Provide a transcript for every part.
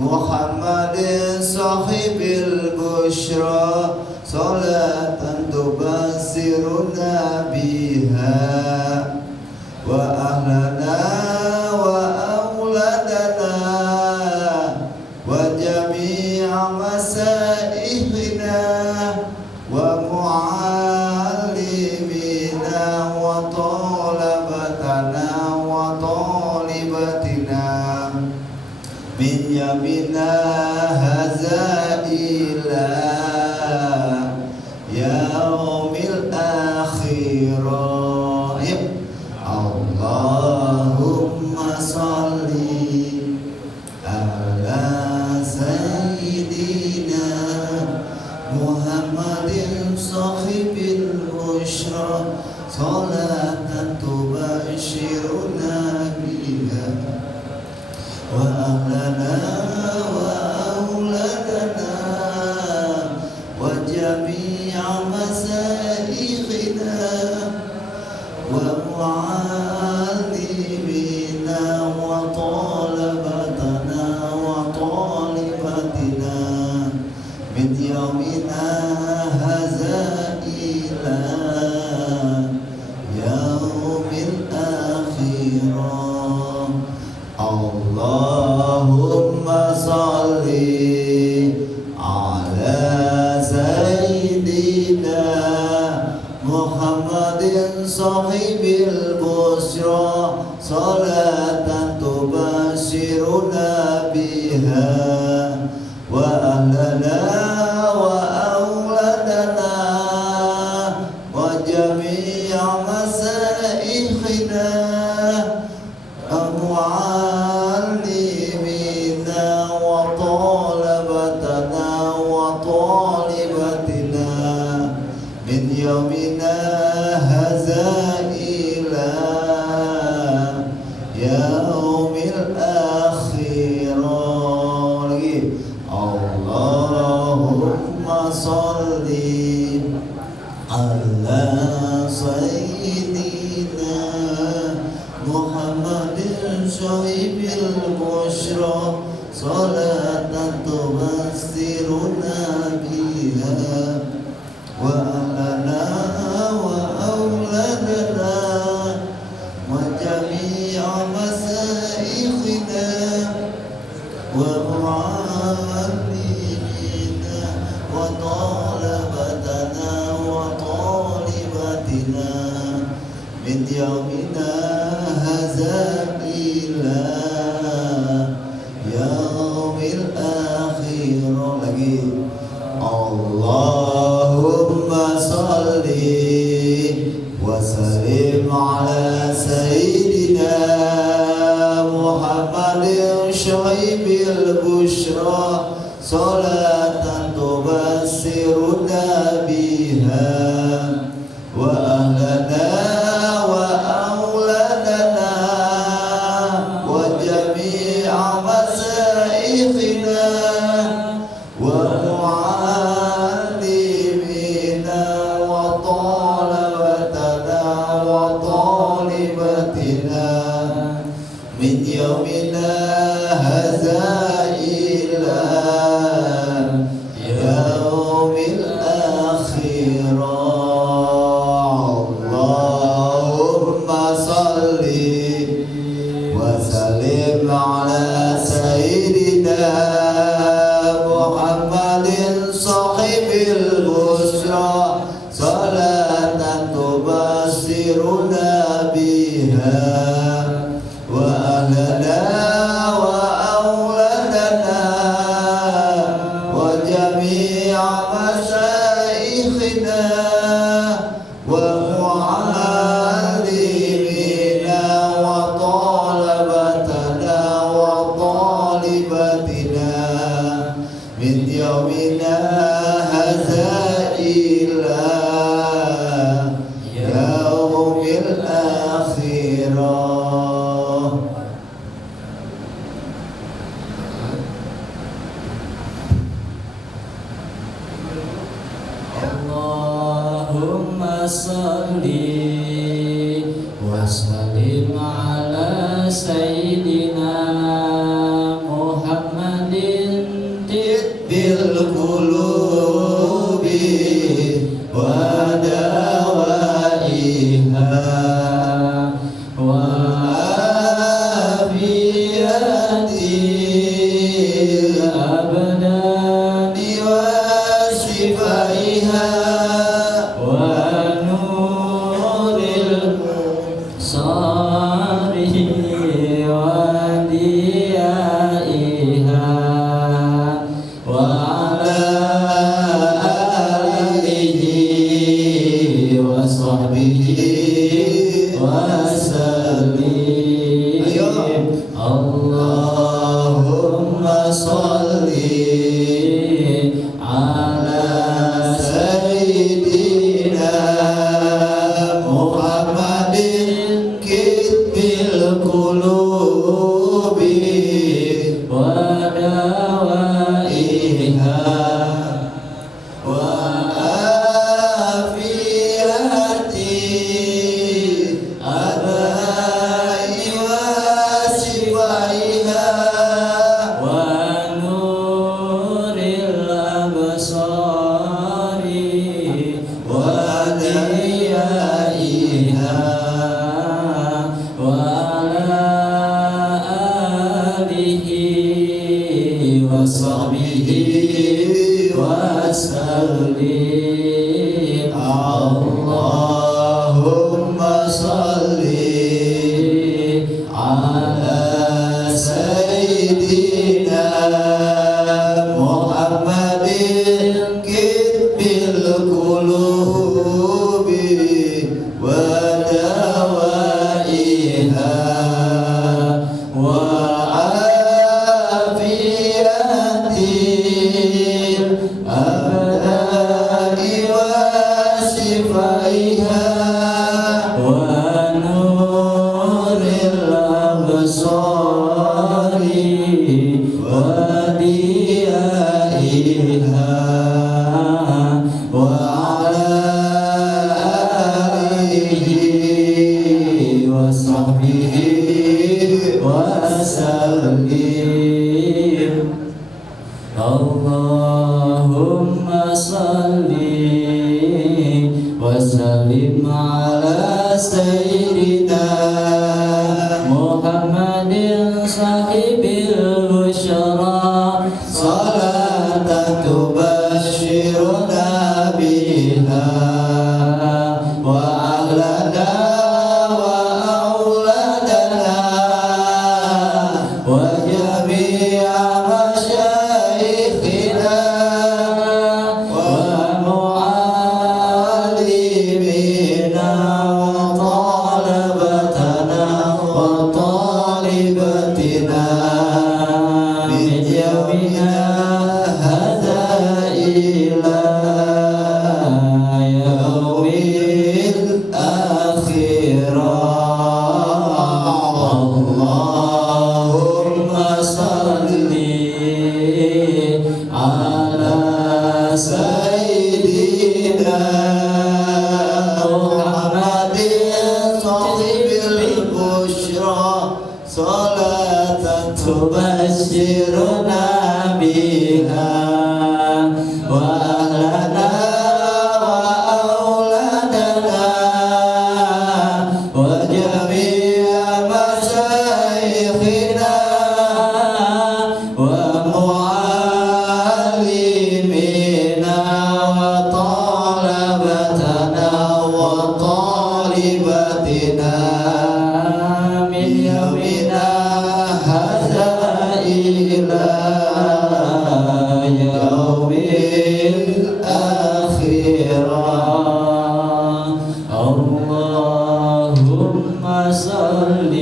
محمد صاحب البشرى صلاة تبصرنا بها وأهلنا وأولادنا وجميع مسائحنا ومعلمينا وطلبتنا وطالبتنا من يومنا هذا إلى يوم الآخرة. اللهم صل على سيدنا محمد صاحب البشرى صلاة تبشرنا بها وأهلنا وأولادنا وجميع مسائحنا ومعلمينا وطلبتنا وطالبتنا من يومنا هذا إلى يوم الآخرة. اللهم صل على سيدنا محمد صاحب البشرى صلاة تبشرنا بها وأهلنا وأولادنا وجميع مسائحنا ومعلمينا وطلبتنا وطالبتنا من يومنا هذا إلى يوم الآخرة. اللهم صل على سيدنا محمد صاحب البشرى صلاة تبصرنا بها وأهلنا وأولادنا وجميع مسائحنا ومعلمينا وطلبتنا وطالبتنا من يومنا هذا إلى يوم الآخرة. lagi Allahumma salli wa sallim ala sayyidina Muhammadin syahibil bushra salatan tubassiruna biha wa ahlana wa auladana wa jami'a masaikhina wa mu'allimina wa talabatana wa talibatina min yawmina hadza ila yaumil akhirah. Allahumma salli wa sallim ala sayyidina Muhammadin sahibil busra salatan tubassiruna biha wa ahlana wa auladana wa jami'a masaikhina wa mu'allimina wa talabatana wa talibatina min yawmina hadza ila yaumil akhirah. Allahumma salli wa sallim ala sayyidina القلوب ودوائها وعافية الأبدان وشفائها ونور الأبصار وضيائها وعلى آله وصحبه وسلم. اللهم صل على سيدنا محمد كتب القلوب ودوائها وعافية الأداء وشفائها ونور الأبصار وضيائها وعلى آله وصحبه وسلم. اللهم صل على سيدنا محمد كتب القلوب ودوائها وعافية الأبدان وشفائها ونور الأبصار وضيائها وعلى آله وصحبه وسلم. اللهم صل وسلم على سيدنا محمد صاحب البشرى صلاة تبشرنا بها وأهلنا وأولادنا وجميع مشايخنا ومعلمينا وطلبتنا وطالبتنا من يومنا هذا إلى يوم الآخرة. اللهم صل على سيدنا محمد صاحب البشرى صلاة تبشرنا بها وأهلنا وأولادنا وجميع مشايخنا ومعلمينا وطلبتنا وطالبتنا من يومنا هذا إلى يوم الآخرة. اللهم صل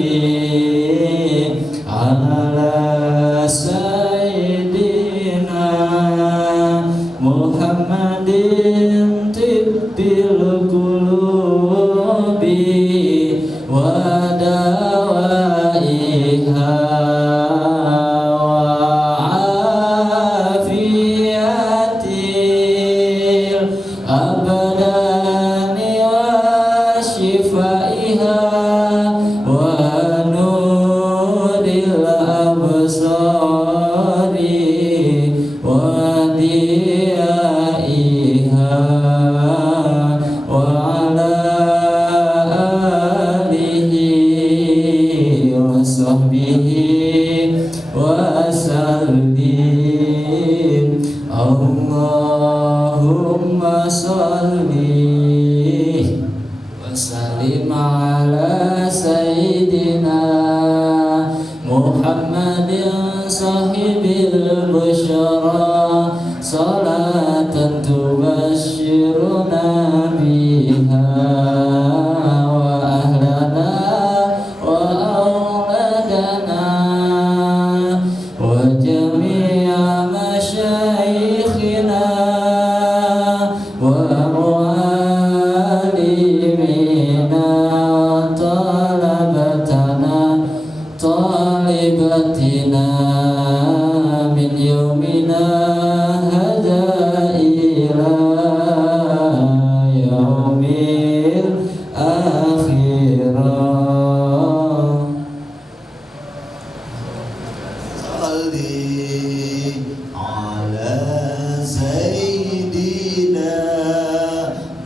على سيدنا محمد طب القلوب ودوائها وعافية الأبدان وشفائها ونور الأبصار وضيائها Muhammadin sahibil busyara salatan tubashiruna biha wa ahlana wa auladana wa jami'a masyayikhina wa mu'allimina talabatana talibatina min yaumina hadha ila yaumil akhirah. Salli ala Sayyidina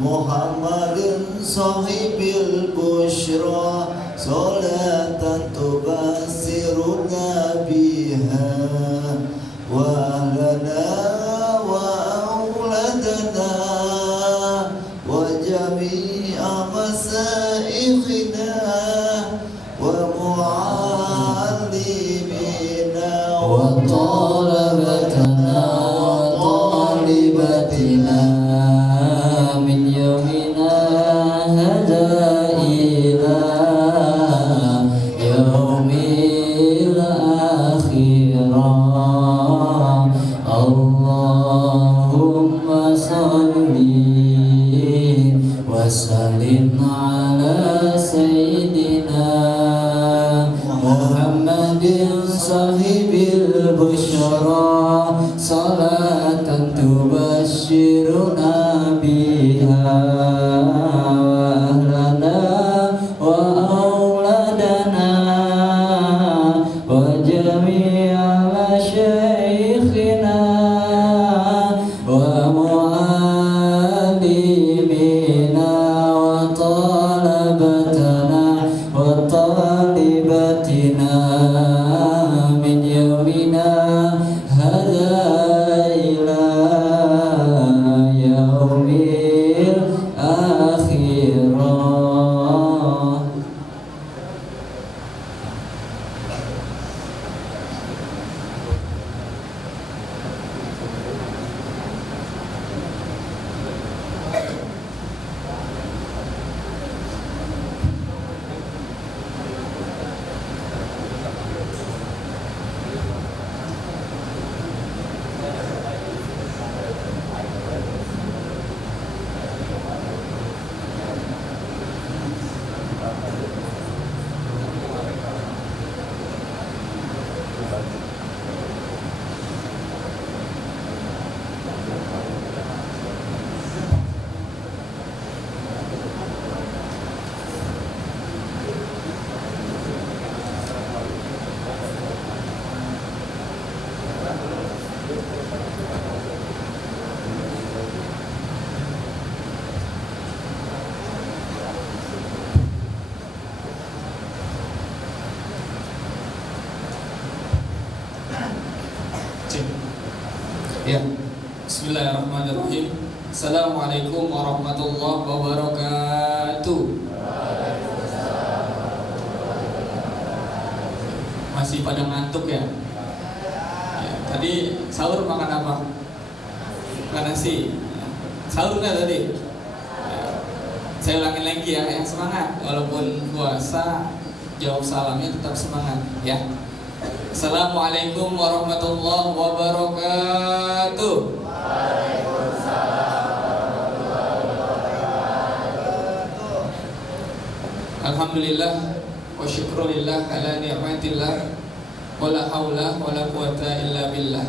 Muhammadin sahibil busyra salatan tubassiruna biha wa ahlana wa auladana wa jami'a masaikhina wa mu'allimina wa talabatana talibatina min yaumina hadha ila yaumil akhirah. Allahumma salli wa sallim ala sayyidina Muhammadin sahibil busyara salatan tubashiruna biha wa ahlana wa auladana wa jami'a masyayikhina wa mu'allimina wa talabatana wa talibatina min yaumina hadha ila yaumil akhirah. Ya, Bismillahirrahmanirrahim. Assalamualaikum warahmatullahi wabarakatuh. Masih pada ngantuk ya? Ya, tadi sahur makan apa? Makan nasi. Sahur nggak tadi? Ya, saya ulangin lagi ya, yang semangat. Walaupun puasa, jawab salamnya tetap semangat ya. Assalamualaikum warahmatullahi wabarakatuh. Alhamdulillah wa syukrulillah ala ni'matillah wa la hawla wa la quwata illa billah.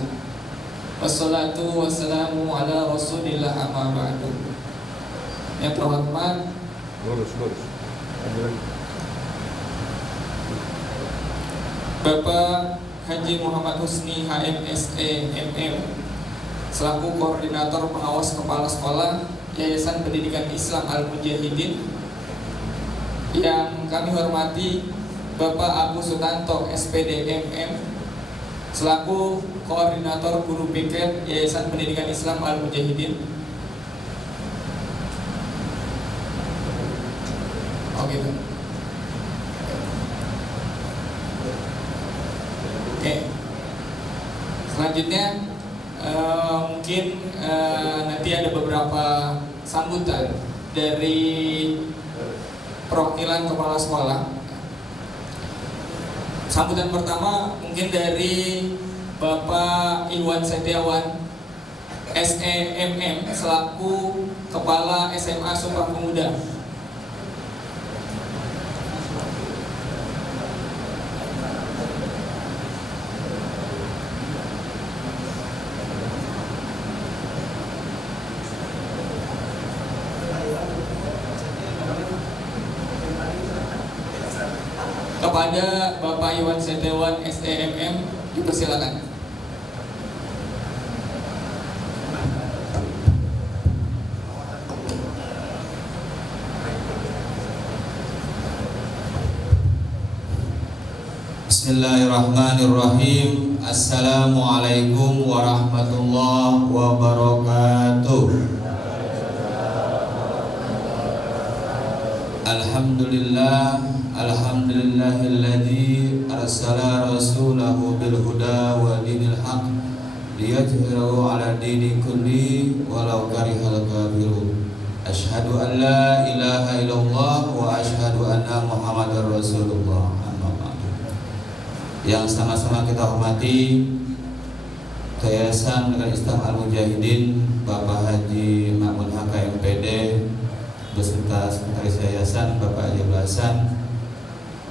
Wassalatu wassalamu ala rasulillah amma ba'du. Yang terhormat Bapak Haji Muhammad Husni HMSE MM selaku Koordinator Pengawas Kepala Sekolah Yayasan Pendidikan Islam Al-Mujahidin, yang kami hormati Bapak Abu Sutanto SPD MM selaku Koordinator Guru Piket Yayasan Pendidikan Islam Al-Mujahidin. Oh gitu. Oke. Selanjutnya mungkin nanti ada beberapa sambutan dari perwakilan kepala sekolah. Sambutan pertama mungkin dari Bapak Iwan Setiawan SEMM selaku Kepala SMA Sumpah Pemuda. Kepada Bapak Iwan Setiawan SEMM dipersilakan. Bismillahirrahmanirrahim. Assalamualaikum warahmatullahi wabarakatuh. Alhamdulillah, alhamdulillahilladzi arsala rasulahu bil huda wa dinil haq liyajhirahu ala dini kulli walau karihal kafirun. Asyhadu an la ilaha illallah wa asyhadu anna Muhammadar Rasulullah. Yang sama-sama kita hormati Yayasan Negara Islam Al-Mujahidin Bapak Haji Ma'mun HKMPD beserta Sekretaris Yayasan Bapak Haji Hasan,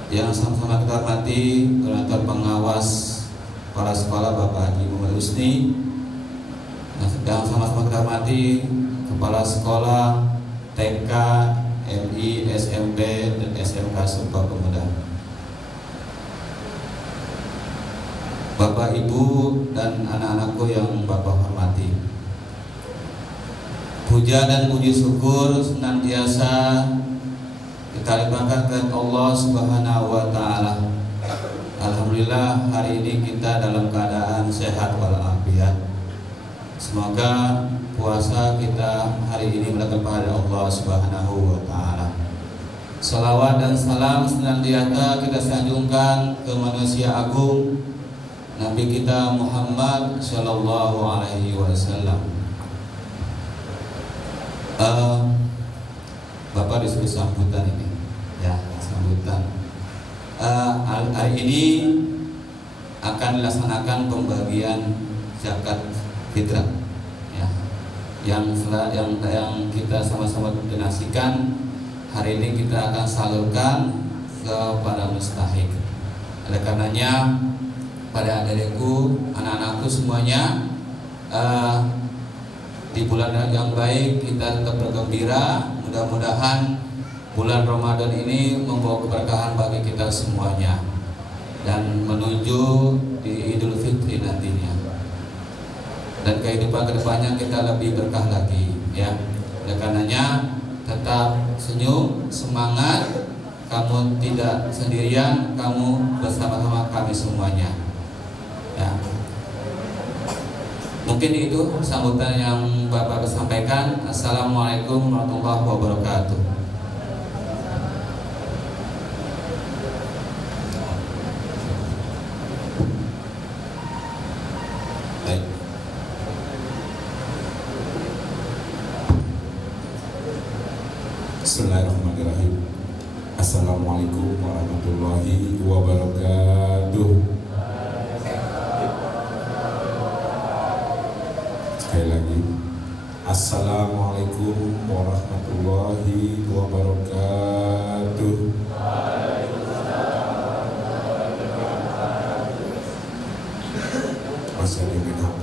yang sama-sama kita hormati Koordinator Pengawas Kepala Sekolah Bapak Haji Muhammad Husni, yang sama-sama kita hormati Kepala Sekolah TK, MI, SMP, dan SMK Sumpah Pemuda, Bapak, Ibu, dan anak-anakku yang Bapak hormati. Puja dan puji syukur senantiasa kita limpahkan ke Allah Subhanahu wa Ta'ala. Alhamdulillah, hari ini kita dalam keadaan sehat walafiat. Semoga puasa kita hari ini berkat kepada Allah Subhanahu wa Ta'ala. Salawat dan salam senantiasa kita sanjungkan ke manusia agung Nabi kita Muhammad Sallallahu Alaihi Wasallam. Bapak disuruh sambutan ini, ya sambutan. Hari ini akan dilaksanakan pembagian zakat fitrah, ya, yang kita sama-sama donasikan. Hari ini kita akan salurkan kepada mustahik. Oleh karenanya, pada adik-adikku, anak-anakku semuanya, di bulan yang baik kita tetap bergembira. Mudah-mudahan bulan Ramadan ini membawa keberkahan bagi kita semuanya dan menuju di Idul Fitri nantinya, dan kehidupan kedepannya kita lebih berkah lagi, ya. Oleh karenanya tetap senyum, semangat. Kamu tidak sendirian, kamu bersama-sama kami semuanya. Ya. Mungkin itu sambutan yang Bapak sampaikan. Assalamualaikum warahmatullahi wabarakatuh. Baik. Bismillahirrahmanirrahim. Assalamualaikum warahmatullahi wabarakatuh. Sekali lagi, Assalamualaikum warahmatullahi wabarakatuh. Masih ada yang HP.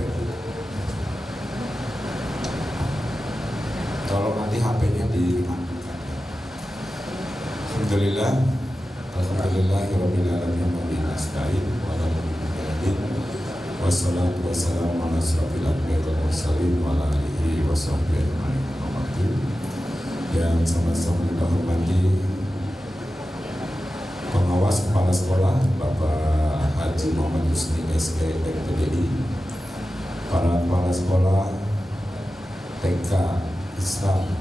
Tolong nanti HP-nya dimatikan. Alhamdulillah, alhamdulillahirabbil alamin wa bihi nasta'in wa ala wassalatu wassalamu ala asyrofil anbiya'i wal mursalin wa ala alihi wa sahbihi ajma'in. Yang sama-sama kita hormati pengawas kepala sekolah Bapak Haji Muhammad Husni SK MPDI, para kepala sekolah TK Islam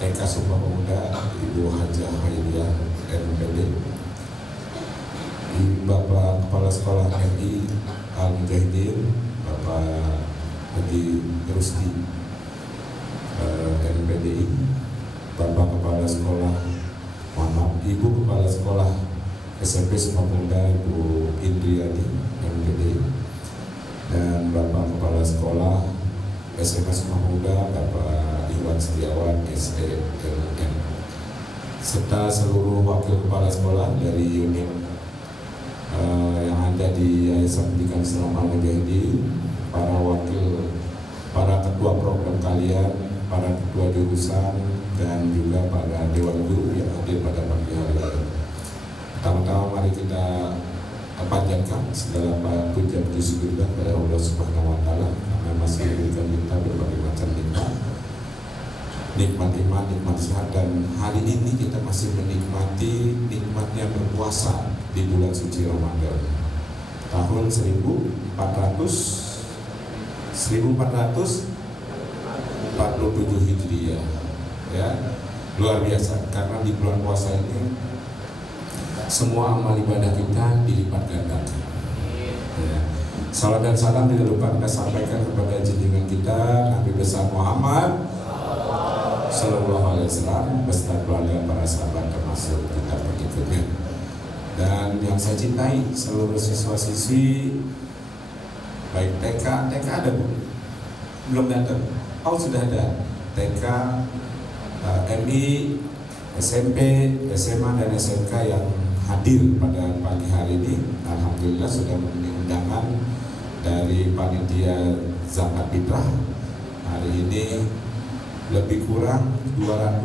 TK Sumpah Pemuda Ibu Hajah Haidiyah MPD, Bapak Kepala Sekolah MI Al-Mujahidin, Rusdi dari PDI, Bapak Kepala Sekolah, Ibu Kepala Sekolah SMP Sukamuda Ibu Indriani MPD, dan Bapak Kepala Sekolah SMA Sukamuda Bapak Iwan Setiawan SELN, serta seluruh wakil kepala sekolah dari unit yang ada di Yayasan Pendidikan Islam Al-Mujahidin, para ketua program kalian, para ketua jurusan, dan juga para dewan guru yang hadir pada pagi hari ini. Pertama-tama mari kita panjatkan segala puja puji syukur kepada Allah Subhanahu wa taala karena masih memberikan kita berbagai macam nikmat iman, nikmat sehat, dan hari ini kita masih menikmati nikmatnya berpuasa di bulan suci Ramadan tahun 1447 Hijriah, ya, luar biasa karena di bulan puasa ini semua amal ibadah kita dilipat gandakan. Ya. Salam dan salam tidak lupa kita sampaikan kepada junjungan kita Nabi besar Muhammad Sallallahu Alaihi Wasallam beserta keluarga, para sahabat termasuk kita pengikutnya. Dan yang saya cintai seluruh siswa-siswi baik TK ada bu? Belum datang? Oh sudah ada. TK, MI, SMP, SMA dan SMK yang hadir pada pagi hari ini. Alhamdulillah sudah memenuhi undangan dari panitia zakat fitrah. Hari ini lebih kurang 200,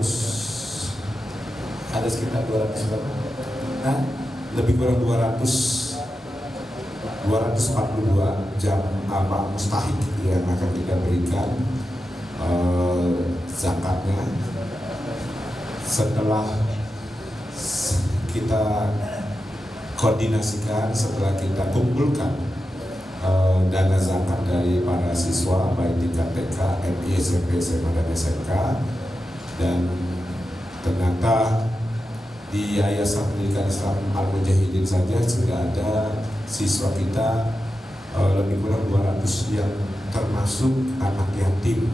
ada sekitar 200 berapa? Nah, lebih kurang 242 jam mustahik yang akan kita berikan zakatnya setelah kita koordinasikan, setelah kita kumpulkan dana zakat dari para siswa baik tingkat TK, MI, SMP, SMA dan SMK, dan ternyata di Yayasan Pendidikan Islam Al-Mujahidin saja sudah ada siswa kita lebih kurang 200 yang termasuk anak yatim,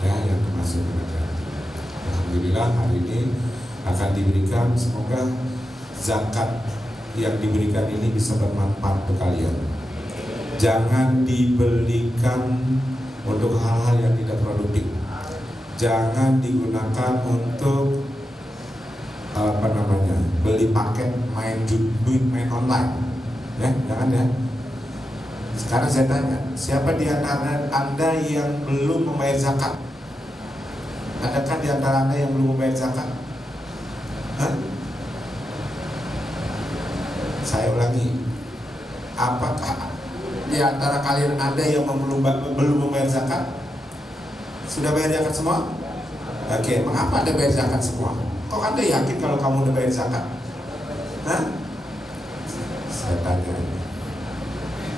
ya, yang termasuk anak yatim. Alhamdulillah hari ini akan diberikan, semoga zakat yang diberikan ini bisa bermanfaat untuk kalian. Jangan dibelikan untuk hal-hal yang tidak produktif. Jangan digunakan untuk beli paket main online, ya, jangan ya. Sekarang saya tanya, siapa di antara Anda yang belum membayar zakat? Adakah di antara Anda yang belum membayar zakat? Hah? Saya ulangi, apakah di antara kalian Anda yang belum membayar zakat? Sudah bayar zakat semua? Oke, mengapa Anda bayar zakat semua? Kok Anda yakin kalau kamu udah bayar zakat? Hah? Saya tanya,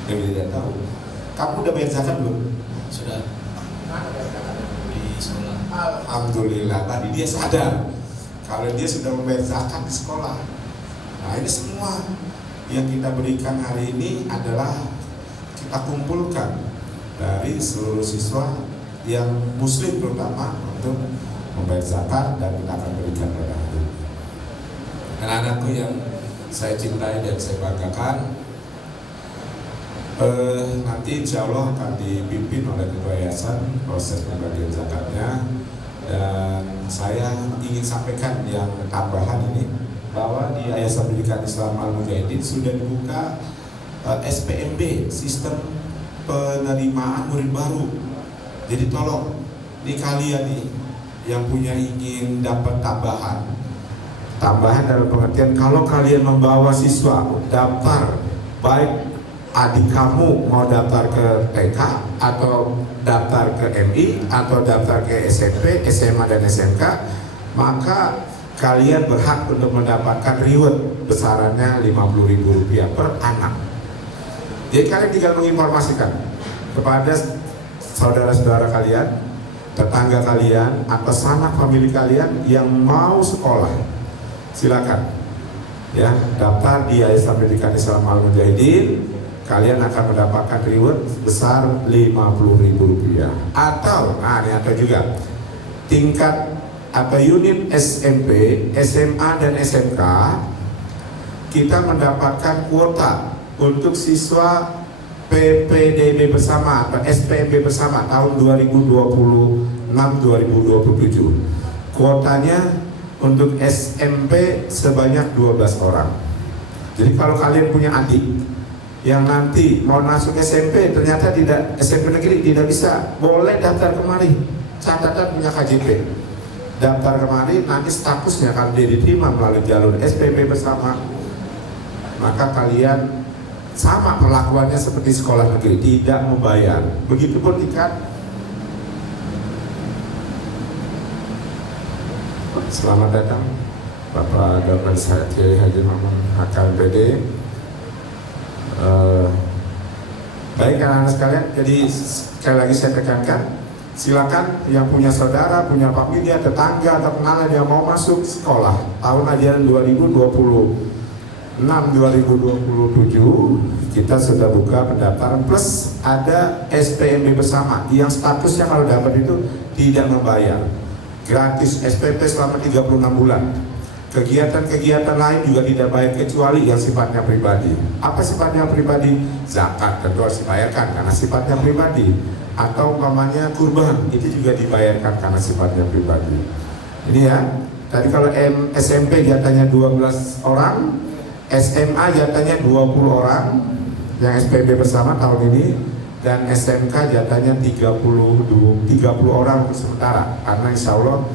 dia tidak tahu. Kamu udah bayar zakat belum? Sudah. Di sekolah. Alhamdulillah, tadi dia sadar kalau dia sudah membayar zakat di sekolah. Nah, ini semua yang kita berikan hari ini adalah kita kumpulkan dari seluruh siswa yang muslim terutama untuk membayar zakat, dan kita akan berikan pada hari ini. Anak-anakku yang saya cintai dan saya banggakan, nanti insya Allah akan dipimpin oleh ketua yayasan proses pembagian zakatnya, dan saya ingin sampaikan yang tambahan ini bahwa di Yayasan Pendidikan Islam Al-Mujahidin sudah dibuka SPMB, sistem penerimaan murid baru. Jadi tolong nih kalian nih yang punya ingin dapat tambahan dalam pengertian kalau kalian membawa siswa daftar, baik adik kamu mau daftar ke TK atau daftar ke MI atau daftar ke SMP, SMA dan SMK, maka kalian berhak untuk mendapatkan reward besarannya Rp50.000 per anak. Jadi kalian tinggal menginformasikan kepada saudara-saudara kalian, tetangga kalian, atau sanak famili kalian yang mau sekolah, silakan ya daftar di Yayasan Pendidikan Islam Al-Mujahidin. kalian akan mendapatkan reward sebesar Rp50.000. Atau, ini ada juga tingkat atau unit SMP, SMA dan SMK, kita mendapatkan kuota untuk siswa PPDB bersama atau SPMB bersama tahun 2026-2027. Kuotanya untuk SMP sebanyak 12 orang. Jadi kalau kalian punya adik yang nanti mau masuk SMP ternyata tidak, SMP negeri tidak bisa, boleh daftar kemari. Catatan punya KJP. Daftar kemari, nanti statusnya kalau dia diterima melalui jalur SPMB bersama, maka kalian sama perlakuannya seperti sekolah negeri, tidak membayar. Begitupun tingkat. Selamat datang Bapak Dr. Kiai Haji Mamun HKMPD. Baik anak-anak sekalian, jadi sekali lagi saya tekankan, silakan yang punya saudara, punya familia, tetangga atau kenalan yang mau masuk sekolah tahun ajaran 2026-2027, kita sudah buka pendaftaran, plus ada SPMB bersama yang statusnya kalau dapat itu tidak membayar, gratis SPP selama 36 bulan. Kegiatan-kegiatan lain juga tidak bayar kecuali yang sifatnya pribadi. Apa sifatnya pribadi? Zakat tentu harus dibayarkan karena sifatnya pribadi. Atau umpamanya kurban, itu juga dibayarkan karena sifatnya pribadi. Ini ya, tadi kalau SMP jatahnya 12 orang, SMA jatahnya 20 orang yang SPB bersama tahun ini, dan SMK jatahnya 30 orang untuk sementara, karena insya Allah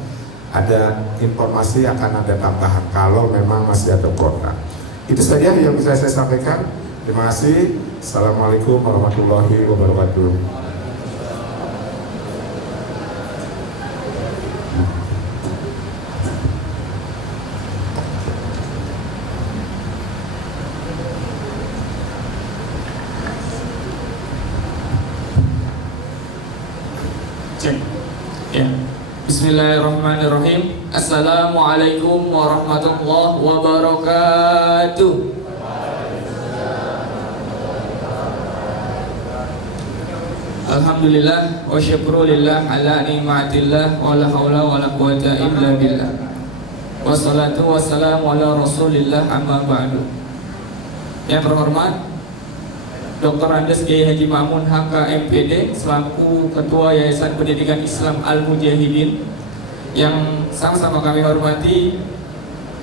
ada informasi akan ada tambahan kalau memang masih ada kuota. Itu saja yang bisa saya sampaikan. Terima kasih. Assalamualaikum warahmatullahi wabarakatuh. Cek. Ya. Bismillahirrahmanirrahim. Assalamualaikum warahmatullahi wabarakatuh. Alhamdulillah wa syukrulillah ala ni'matillah wa la haula wa la quwata illa billah. Wassalatu wassalamu ala Rasulillah amma ba'du. Yang terhormat Dr. Andes Kiai Haji Mamun HKMPD selaku Ketua Yayasan Pendidikan Islam Al-Mujahidin, yang sama-sama kami hormati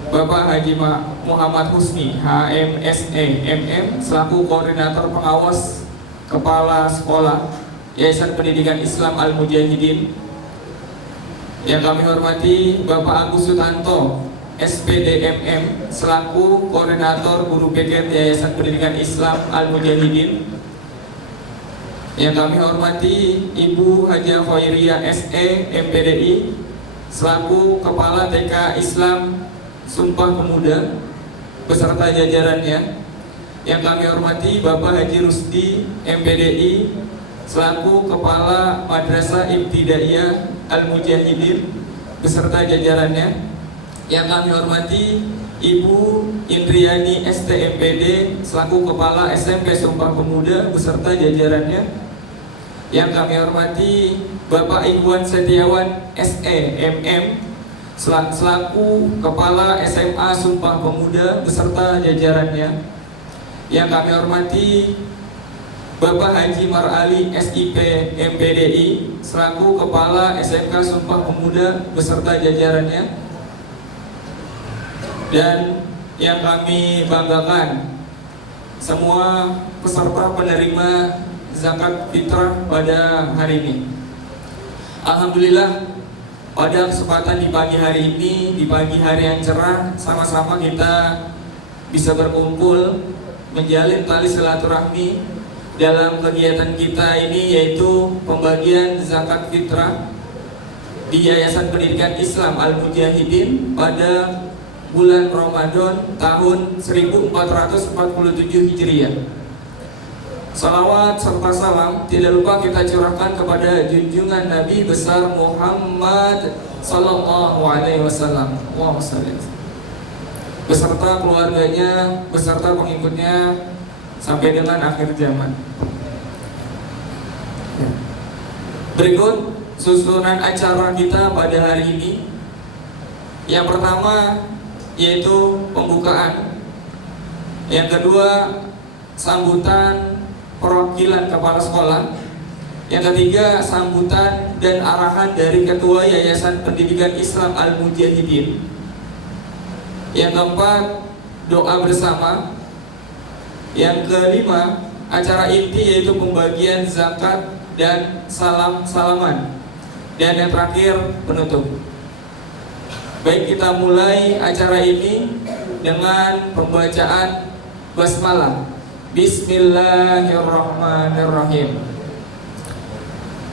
Bapak Haji Muhammad Husni HMSE MM selaku Koordinator Pengawas Kepala Sekolah Yayasan Pendidikan Islam Al-Mujahidin, yang kami hormati Bapak Agus Sutanto SPDMM selaku Koordinator Guru PKT Yayasan Pendidikan Islam Al-Mujahidin, yang kami hormati Ibu Haja Khairiyah SE MPDI selaku Kepala TK Islam Sumpah Pemuda beserta jajarannya, yang kami hormati Bapak Haji Rusdi MPDI selaku Kepala Madrasah Ibtidaiyah Al-Mujahidin beserta jajarannya, yang kami hormati Ibu Indriani STMPD selaku Kepala SMP Sumpah Pemuda beserta jajarannya, yang kami hormati Bapak Ikhwan Setiawan SE MM selaku Kepala SMA Sumpah Pemuda beserta jajarannya, yang kami hormati Bapak Haji Marali SIP MPDI selaku Kepala SMK Sumpah Pemuda beserta jajarannya, dan yang kami banggakan semua peserta penerima zakat fitrah pada hari ini. Alhamdulillah, pada kesempatan di pagi hari ini, di pagi hari yang cerah, sama-sama kita bisa berkumpul menjalin tali silaturahmi dalam kegiatan kita ini, yaitu pembagian zakat fitrah di Yayasan Pendidikan Islam Al-Mujahidin pada bulan Ramadan tahun 1447 Hijriah. Salawat serta salam tidak lupa kita curahkan kepada junjungan Nabi besar Muhammad Sallallahu Alaihi Wasallam beserta keluarganya, beserta pengikutnya, sampai dengan akhir zaman. Berikut susunan acara kita pada hari ini. Yang pertama yaitu pembukaan. Yang kedua sambutan perwakilan kepala sekolah. Yang ketiga sambutan dan arahan dari Ketua Yayasan Pendidikan Islam Al-Mujahidin. Yang keempat doa bersama. Yang kelima acara inti yaitu pembagian zakat dan salam-salaman. Dan yang terakhir penutup. Baik, kita mulai acara ini dengan pembacaan basmalah. Bismillahirrahmanirrahim.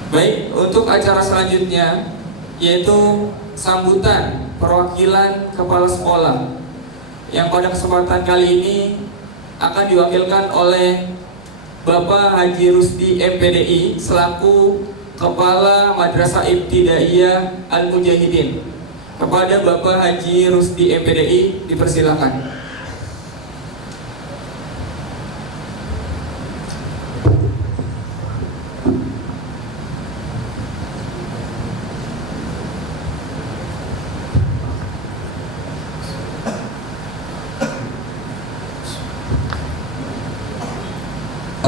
Baik, untuk acara selanjutnya yaitu sambutan perwakilan kepala sekolah, yang pada kesempatan kali ini akan diwakilkan oleh Bapak Haji Rusdi MPDI selaku Kepala Madrasah Ibtidaiyah Al-Mujahidin. Kepada Bapak Haji Rusdi MPDI dipersilakan.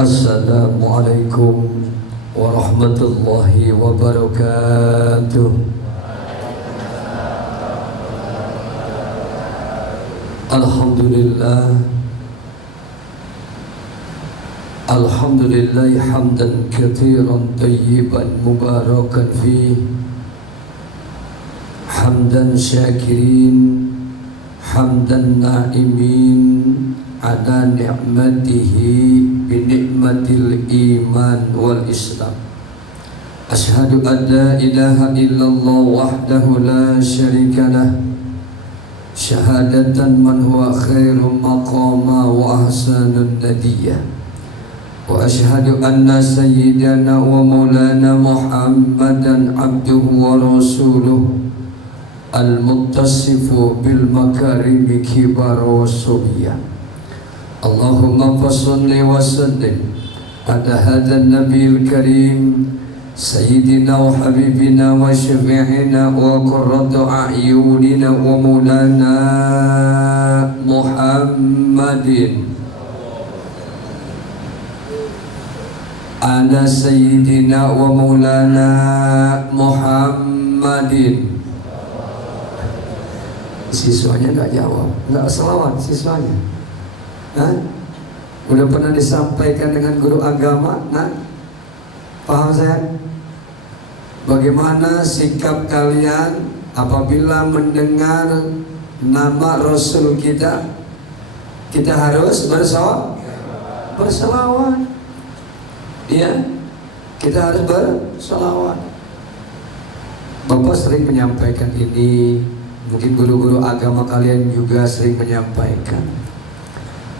Assalamualaikum warahmatullahi wabarakatuh. Alhamdulillah hamdan katsiran tayyiban mubarakan fi, hamdan syakirin, hamdan na'imin ala ni'matihi bi ni'matil iman wal islam. Asyhadu an la ilaha illallah wahdahu la syarikalah, syahadatan man huwa khairu maqama wa ahsanun nadiyah. Wa asyhadu anna sayyidana wa maulana Muhammadan abduhu wa rasuluh al-muttasifu bil makarimi kibar wa subiyah. Allahumma fassalli wa sallim ala hadzal nabiyil karim sayyidina wa habibina wa syafi'ina wa qurratu a'yunina wa maulana Muhammadin ala sayyidina wa maulana Muhammadin. Siswanya nggak jawab, nggak selawat siswanya. Udah pernah disampaikan dengan guru agama? Paham saya? Bagaimana sikap kalian apabila mendengar nama Rasul kita? Kita harus berselawat. Ya, kita harus berselawat. Bapak sering menyampaikan ini, mungkin guru-guru agama kalian juga sering menyampaikan.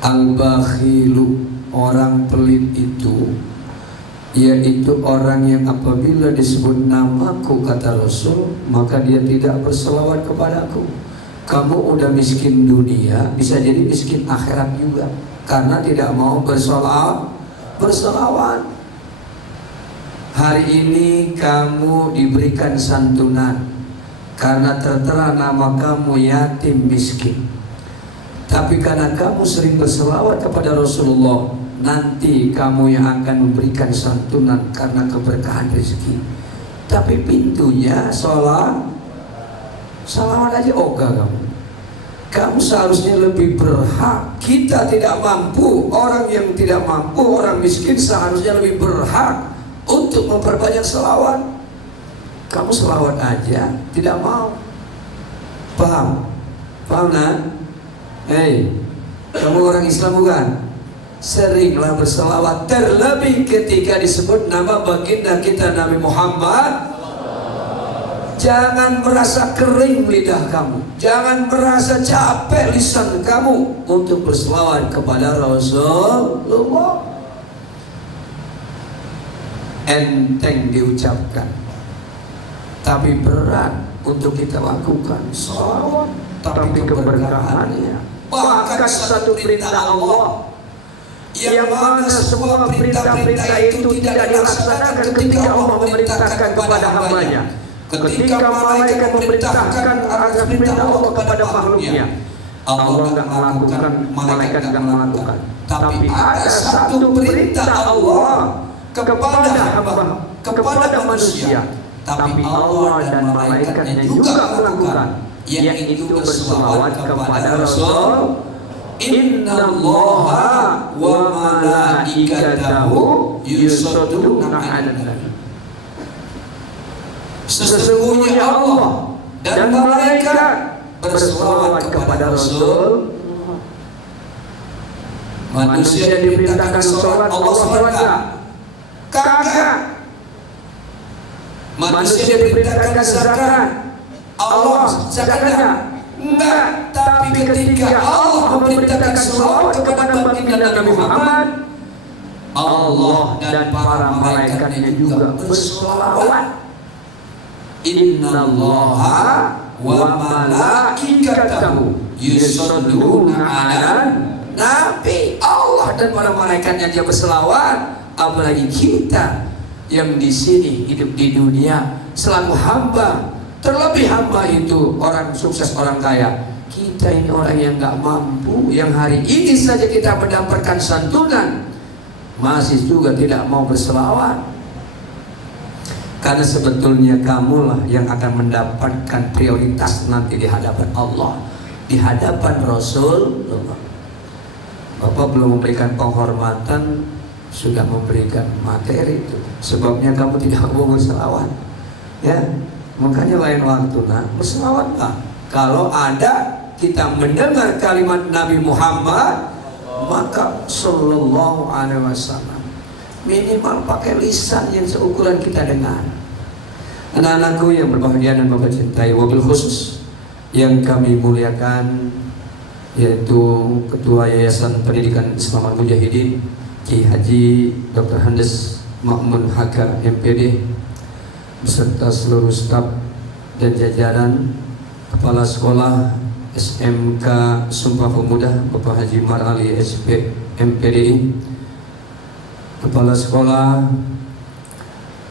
Al-bakhilu, orang pelit itu, yaitu orang yang apabila disebut namaku, kata Rasul, maka dia tidak berselawat kepadaku. Kamu udah miskin dunia, bisa jadi miskin akhirat juga, karena tidak mau berselawat. Hari ini kamu diberikan santunan karena tertera nama kamu yatim miskin. Tapi karena kamu sering berselawat kepada Rasulullah, nanti kamu yang akan memberikan santunan karena keberkahan rezeki. Tapi pintunya salawat aja ogah kamu. Kamu seharusnya lebih berhak. Kita tidak mampu, orang yang tidak mampu, orang miskin seharusnya lebih berhak untuk memperbanyak selawat. Kamu selawat aja tidak mau. Paham? Nah? Hei, kamu orang Islam bukan? Seringlah berselawat, terlebih ketika disebut nama baginda kita Nabi Muhammad. Jangan merasa kering lidah kamu, jangan merasa capek lisan kamu untuk berselawat kepada Rasulullah. Enteng diucapkan, tapi berat untuk kita lakukan. Selawat tapi keberkahannya, bahkan satu perintah Allah yang mana semua perintah-perintah itu tidak dilaksanakan ketika Allah memerintahkan kepada hambanya. Ketika malaikat memerintahkan atas perintah Allah kepada makhluknya, Allah nggak melakukan, malaikat nggak melakukan. Tapi ada satu perintah Allah kepada hamba, kepada manusia, tapi Allah dan malaikatnya juga melakukan, yaitu berselawat kepada Rasul. Innallaha wa malaikatahu yusholluna 'alan nabi. Sesungguhnya Allah dan malaikat berselawat kepada Rasul. Manusia diperintahkan sholat, Allah sholat enggak? Kagak. Manusia diperintahkan zakat, Allah zakatnya enggak. Tapi ketika Allah memerintahkan sholawat kepada baginda Nabi Muhammad, Allah dan para malaikatnya juga bersolawat. Innallaha wa malaikatahu yusholluna 'alan nabi. Allah dan para malaikatnya dia berselawat, apalagi kita yang di sini hidup di dunia selaku hamba. Terlebih hamba itu orang sukses, orang kaya. Kita ini orang yang nggak mampu, yang hari ini saja kita mendapatkan santunan, masih juga tidak mau berselawat. Karena sebetulnya kamulah yang akan mendapatkan prioritas nanti di hadapan Allah, di hadapan Rasulullah. Bapak belum memberikan penghormatan, sudah memberikan materi itu. Sebabnya kamu tidak mau berselawat, ya. Makanya lain waktu berselawat lah. Kalau ada kita mendengar kalimat Nabi Muhammad, maka Sallallahu Alaihi Wasallam, minimal pakai lisan yang seukuran kita dengar. Anak-anakku yang berbahagia dan Bapak cintai, wabil khusus yang kami muliakan, yaitu Ketua Yayasan Pendidikan Islam Al-Mujahidin Ki Haji Dr. Handes Ma'mun Haka MPD, beserta seluruh staf dan jajaran, Kepala Sekolah SMK Sumpah Pemuda Bapak Haji Marali SP MPDI, Kepala Sekolah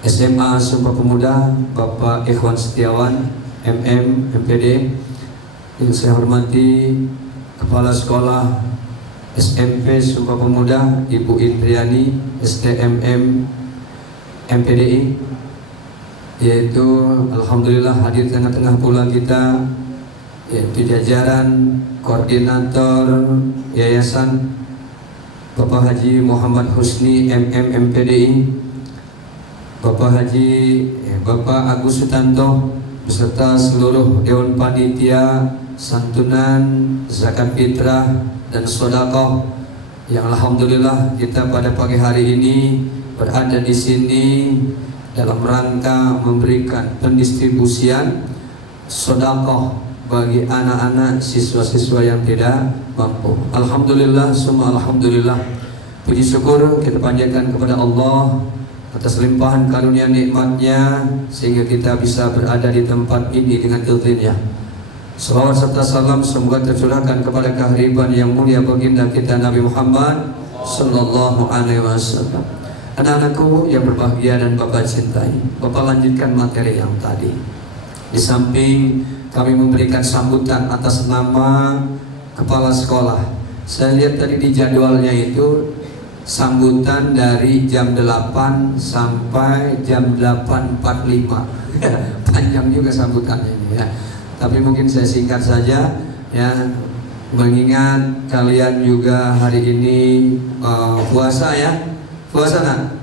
SMA Sumpah Pemuda Bapak Ikhwan Setiawan MM MPD, yang saya hormati Kepala Sekolah SMP Sumpah Pemuda Ibu Indriani STMM MPDI, yaitu alhamdulillah hadir tengah-tengah pula kita, yaitu jajaran koordinator yayasan Bapak Haji Muhammad Husni MM MPDI, Bapak Agus Sutanto beserta seluruh Dewan Panitia santunan zakat fitrah dan sedekah, yang alhamdulillah kita pada pagi hari ini berada di sini dalam rangka memberikan pendistribusian sedekah bagi anak-anak siswa-siswa yang tidak mampu. Alhamdulillah, semua alhamdulillah. Puji syukur kita panjatkan kepada Allah atas limpahan karunia nikmatnya sehingga kita bisa berada di tempat ini dengan izin-Nya. Salawat serta salam semoga tercurahkan kepada kehadiran yang mulia baginda kita Nabi Muhammad Sallallahu Alaihi Wasallam. Anak-anakku yang berbahagia dan Bapak cintai, Bapak lanjutkan materi yang tadi. Di samping kami memberikan sambutan atas nama kepala sekolah, saya lihat tadi di jadwalnya itu sambutan dari jam 8 sampai jam 8.45. Panjang juga sambutannya ini ya. Tapi mungkin saya singkat saja ya, mengingat kalian juga hari ini puasa ya. Puasa nak?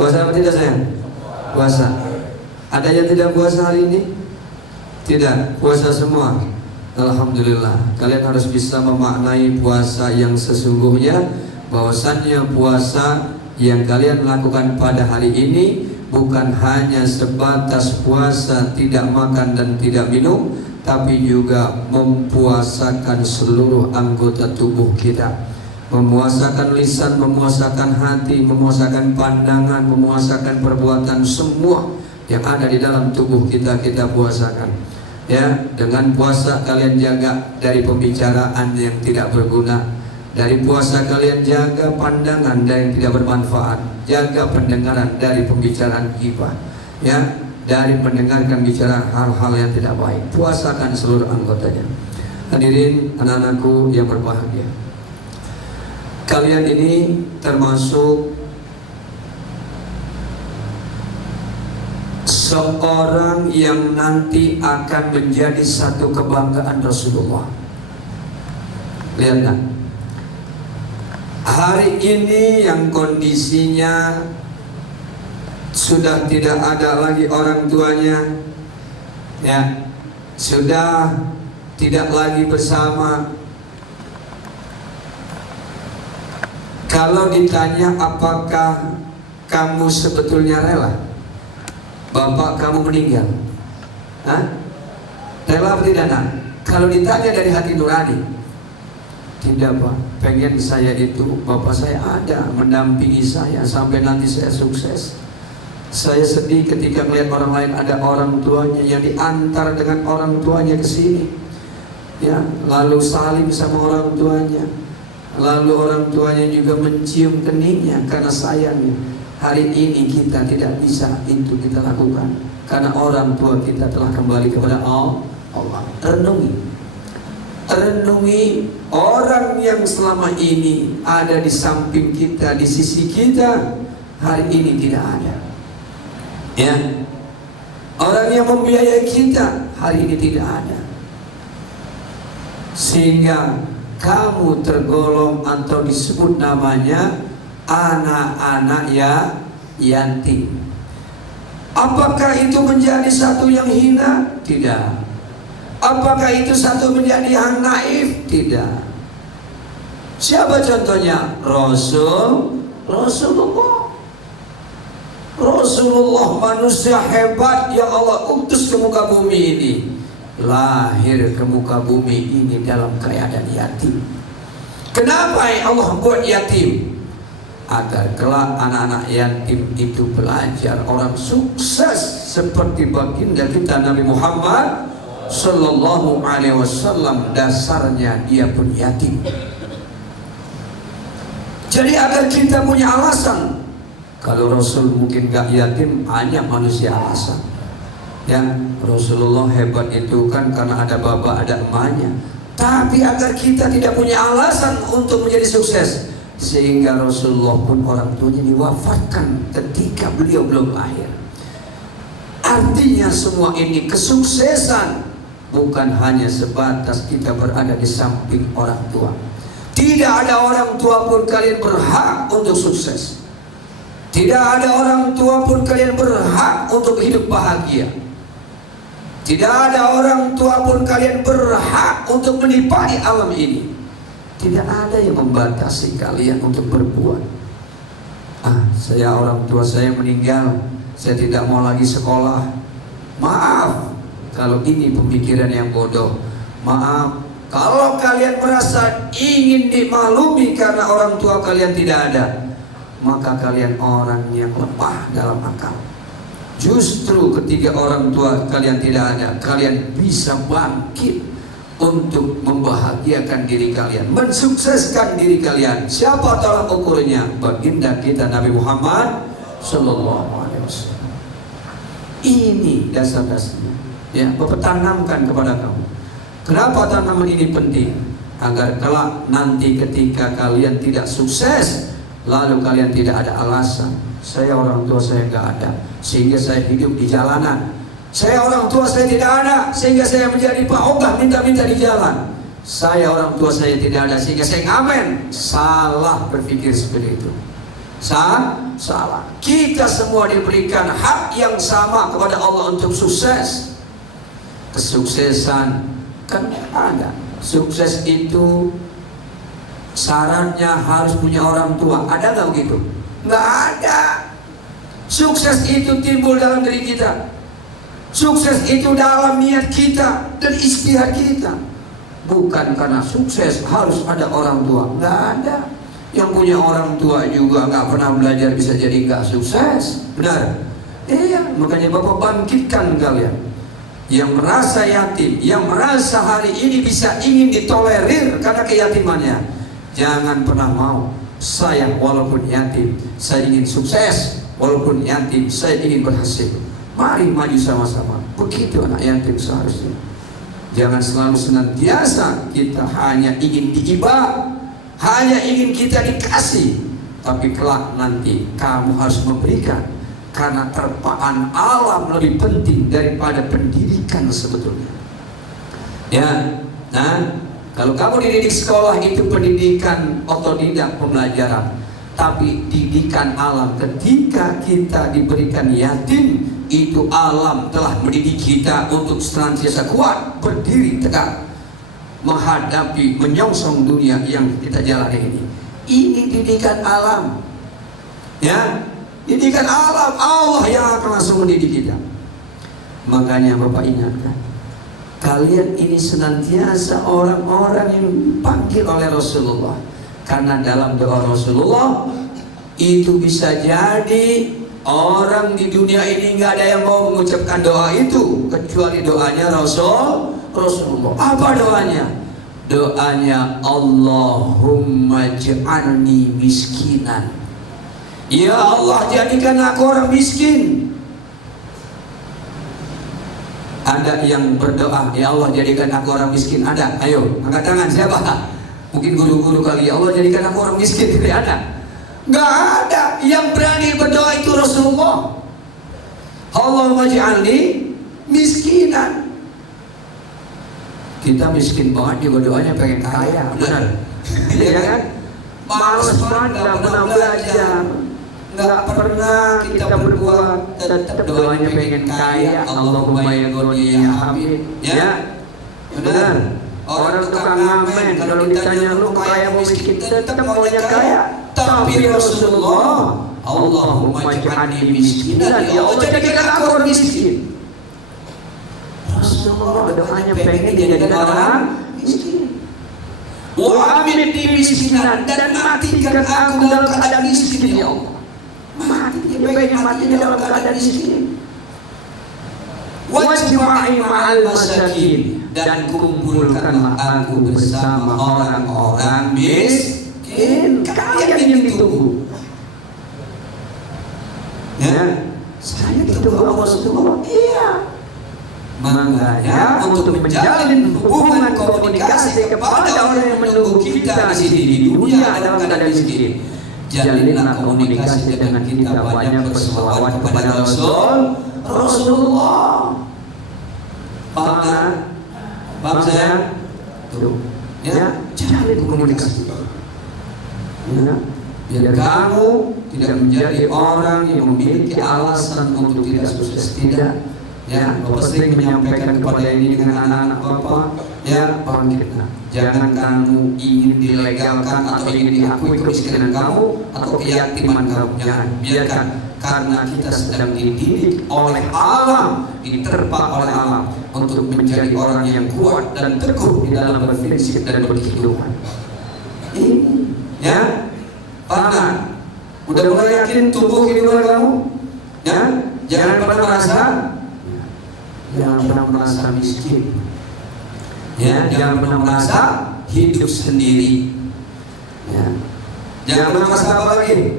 Puasa apa tidak sayang? Puasa. Ada yang tidak puasa hari ini? Tidak, puasa semua. Alhamdulillah. Kalian harus bisa memaknai puasa yang sesungguhnya, bahwasannya puasa yang kalian lakukan pada hari ini bukan hanya sebatas puasa tidak makan dan tidak minum, tapi juga mempuasakan seluruh anggota tubuh kita. Memuasakan lisan, memuasakan hati, memuasakan pandangan, memuasakan perbuatan, semua yang ada di dalam tubuh kita, kita puasakan. Ya, dengan puasa kalian jaga dari pembicaraan yang tidak berguna, Dari puasa kalian jaga pandangan dari yang tidak bermanfaat, jaga pendengaran dari pembicaraan ghibah, ya, dari mendengarkan bicara hal-hal yang tidak baik. Puasakan seluruh anggotanya. Hadirin anak-anakku yang berbahagia, kalian ini termasuk seorang yang nanti akan menjadi satu kebanggaan Rasulullah. Lihatlah, hari ini yang kondisinya sudah tidak ada lagi orang tuanya, ya, sudah tidak lagi bersama. Kalau ditanya apakah kamu sebetulnya rela bapak kamu meninggal? Hah? Rela atau tidak, nak? Kalau ditanya dari hati nurani, tidak, Pak. Pengen saya itu bapak saya ada mendampingi saya sampai nanti saya sukses. Saya sedih ketika melihat orang lain ada orang tuanya yang diantar dengan orang tuanya ke sini, ya, lalu salim sama orang tuanya, lalu orang tuanya juga mencium keningnya karena sayangnya. Hari ini kita tidak bisa itu kita lakukan karena orang tua kita telah kembali kepada Allah. Renungi orang yang selama ini ada di samping kita, di sisi kita, hari ini tidak ada, ya. Orang yang membiayai kita hari ini tidak ada, sehingga kamu tergolong atau disebut namanya anak-anak yatim. Apakah itu menjadi satu yang hina? Tidak. Apakah itu satu menjadi yang naif? Tidak. Siapa contohnya? Rasulullah, manusia hebat yang Allah utus ke muka bumi ini, lahir ke muka bumi ini dalam keadaan yatim. Kenapa Allah buat yatim? Agar kelak anak-anak yatim itu belajar orang sukses seperti baginda kita Nabi Muhammad Sallallahu Alaihi Wasallam. Dasarnya dia pun yatim. Jadi agar kita punya alasan. Kalau Rasul mungkin gak yatim, hanya manusia alasan. Ya, Rasulullah hebat itu kan karena ada bapak, ada emaknya. Tapi agar kita tidak punya alasan untuk menjadi sukses, sehingga Rasulullah pun orang tuanya diwafatkan ketika beliau belum lahir. Artinya semua ini kesuksesan bukan hanya sebatas kita berada di samping orang tua. Tidak ada orang tua pun kalian berhak untuk sukses. Tidak ada orang tua pun kalian berhak untuk hidup bahagia. Tidak ada orang tua pun kalian berhak untuk menipati alam ini. Tidak ada yang membatasi kalian untuk berbuat. Saya orang tua saya meninggal, saya tidak mau lagi sekolah. Maaf, kalau ini pemikiran yang bodoh. Maaf, kalau kalian merasa ingin dimaklumi karena orang tua kalian tidak ada, maka kalian orang yang lemah dalam akal. Justru ketika orang tua kalian tidak ada, kalian bisa bangkit untuk membahagiakan diri kalian, mensukseskan diri kalian. Siapa tolak ukurnya? Baginda kita Nabi Muhammad Sallallahu Alaihi Wasallam. Ini dasar-dasarnya, ya, Bapak tanamkan kepada kamu. Kenapa tanaman ini penting? Agar kelak nanti ketika kalian tidak sukses, lalu kalian tidak ada alasan. Saya orang tua saya nggak ada, sehingga saya hidup di jalanan. Saya orang tua saya tidak ada, sehingga saya menjadi Pak Ogah minta-minta di jalan. Saya orang tua saya tidak ada, sehingga saya ngamen. Salah berpikir seperti itu. Salah. Kita semua diberikan hak yang sama kepada Allah untuk sukses. Kesuksesan kan ada. Sukses itu syaratnya harus punya orang tua. Ada nggak begitu? Nggak ada. Sukses itu timbul dalam diri kita. Sukses itu dalam niat kita dan ikhtiar kita. Bukan karena sukses harus ada orang tua. Nggak ada. Yang punya orang tua juga nggak pernah belajar bisa jadi nggak sukses. Benar? Iya. Makanya Bapak bangkitkan kalian yang merasa yatim, yang merasa hari ini bisa ingin ditolerir karena keyatimannya. Jangan pernah mau saya walaupun yatim, saya ingin sukses. Walaupun yatim, saya ingin berhasil. Mari maju sama-sama. Begitu anak yatim seharusnya. Jangan selalu senantiasa kita hanya ingin diiba, hanya ingin kita dikasih. Tapi kelak nanti kamu harus memberikan, karena terpaan alam lebih penting daripada pendidikan sebetulnya. Ya, nah, kalau kamu dididik sekolah itu pendidikan otodidak pembelajaran, tapi didikan alam ketika kita diberikan yatim, itu alam telah mendidik kita untuk senantiasa kuat, berdiri tegak, menghadapi, menyongsong dunia yang kita jalani ini. Ini didikan alam, ya, didikan alam. Allah yang akan langsung mendidik kita. Makanya Bapak ingatkan, kalian ini senantiasa orang-orang yang dipanggil oleh Rasulullah. Karena dalam doa Rasulullah itu bisa jadi orang di dunia ini nggak ada yang mau mengucapkan doa itu kecuali doanya Rasulullah. Apa doanya? Doanya Allahumma ja'alni miskinan. Ya Allah, jadikan aku orang miskin. Ada yang berdoa, ya Allah jadikan aku orang miskin? Ada? Ayo, angkat tangan. Siapa? Mungkin guru-guru kali. Ya Allah jadikan aku orang miskin. Tidak ada. Nggak ada. Yang berani berdoa itu Rasulullah. Allahumma ja'alni miskinan. Kita miskin banget juga doanya pengen kaya, benar? Iya kan? Malas banget, nggak pernah belajar, nggak pernah kita berbuat, tetap doanya pengen kaya. Allahumma ya ghani ya hamid. Ya, benar. Orang tukang ngamen kalau ditanya lu kaya mau miskin, tetap maunya kaya. Tapi Rasulullah, Allahumma ja'alni miskinan. Ya Allah jadikan aku orang miskin. Rasulullah doanya pengen dijadikan orang miskin. Wa amin di miskinan, dan matikan aku dalam keadaan miskin ya Allah. Mati dalam keadaan miskin. Wajma'i ma'al masakin, dan kumpulkanlah aku bersama orang-orang miskin. Kalian yang ditunggu. Ya, saya ditunggu Allah Rasulullah. Iya. Makanya untuk menjalin hubungan komunikasi kepada orang yang menunggu kita di sini di dunia dalam keadaan miskin, jalinlah komunikasi dengan kita banyak berselawat kepada Rasulullah. Paham saya? Tuh, ya, jalin komunikasi. Ya, biar kamu tidak menjadi orang yang memiliki alasan untuk tidak sukses. Tidak. Ya, Bapak sering menyampaikan kepada ini dengan anak-anak Bapak, ya, bangkitlah. Jangan kamu ingin dilegalkan atau ingin diakui kemiskinan kamu atau keyatiman kamu. Jangan, biarkan. Karena kita sedang dididik oleh alam, diterpa oleh alam untuk menjadi orang yang kuat dan teguh di dalam berprinsip dan berkehidupan. Ini, ya, paham? Udah mulai yakin tumbuh kehidupan kamu? Ya, jangan pernah merasa. Jangan pernah merasa miskin. Ya, jangan pernah merasa hidup sendiri. Ya. Jangan pernah merasa apa lagi?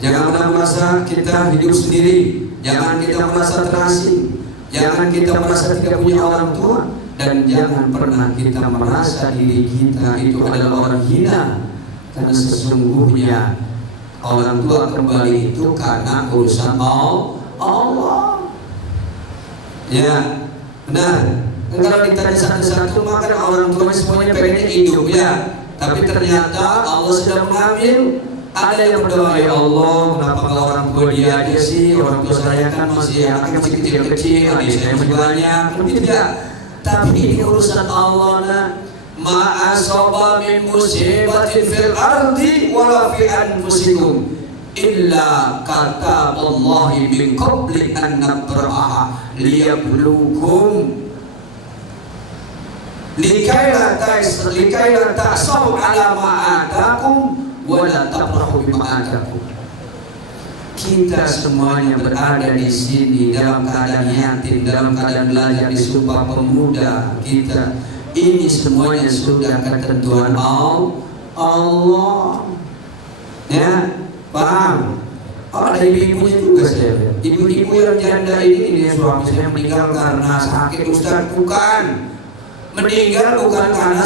Jangan pernah merasa kita hidup sendiri. Jangan kita merasa terasing. Jangan kita merasa tidak punya orang tua. Dan jangan pernah kita merasa diri kita itu adalah orang hina. Karena sesungguhnya orang tua kembali itu karena urusan Allah. Ya, benar. Kalau ditanya satu-satu maka orang tua semuanya pengen hidup ya. Tapi ternyata Allah sudah mengambil. Ada yang berdoa, ya Allah, kenapa orang tua dia aja sih? Orang tua saya kan masih anaknya masih kecil-kecil, adik saya masih banyak. Tidak. Tapi ini urusan Allah. Nah, ma asaba min musibatin fil ardi wala fi anfusikum illa kataballahi min qabli an nabraha liyabluwakum likaila ta'saw ala ma atakum wa la tafrahu bima atakum. Kita semuanya berada di sini dalam keadaan yatim, dalam keadaan belajar di Sumpah Pemuda kita. Ini semuanya sudah ketentuan Allah. Allah. Ya, paham? Ada ibu-ibunya juga saya lihat. Ibu-ibu yang janda ini dia suami saya meninggal karena sakit. Ustaz, bukan. Meninggal bukan karena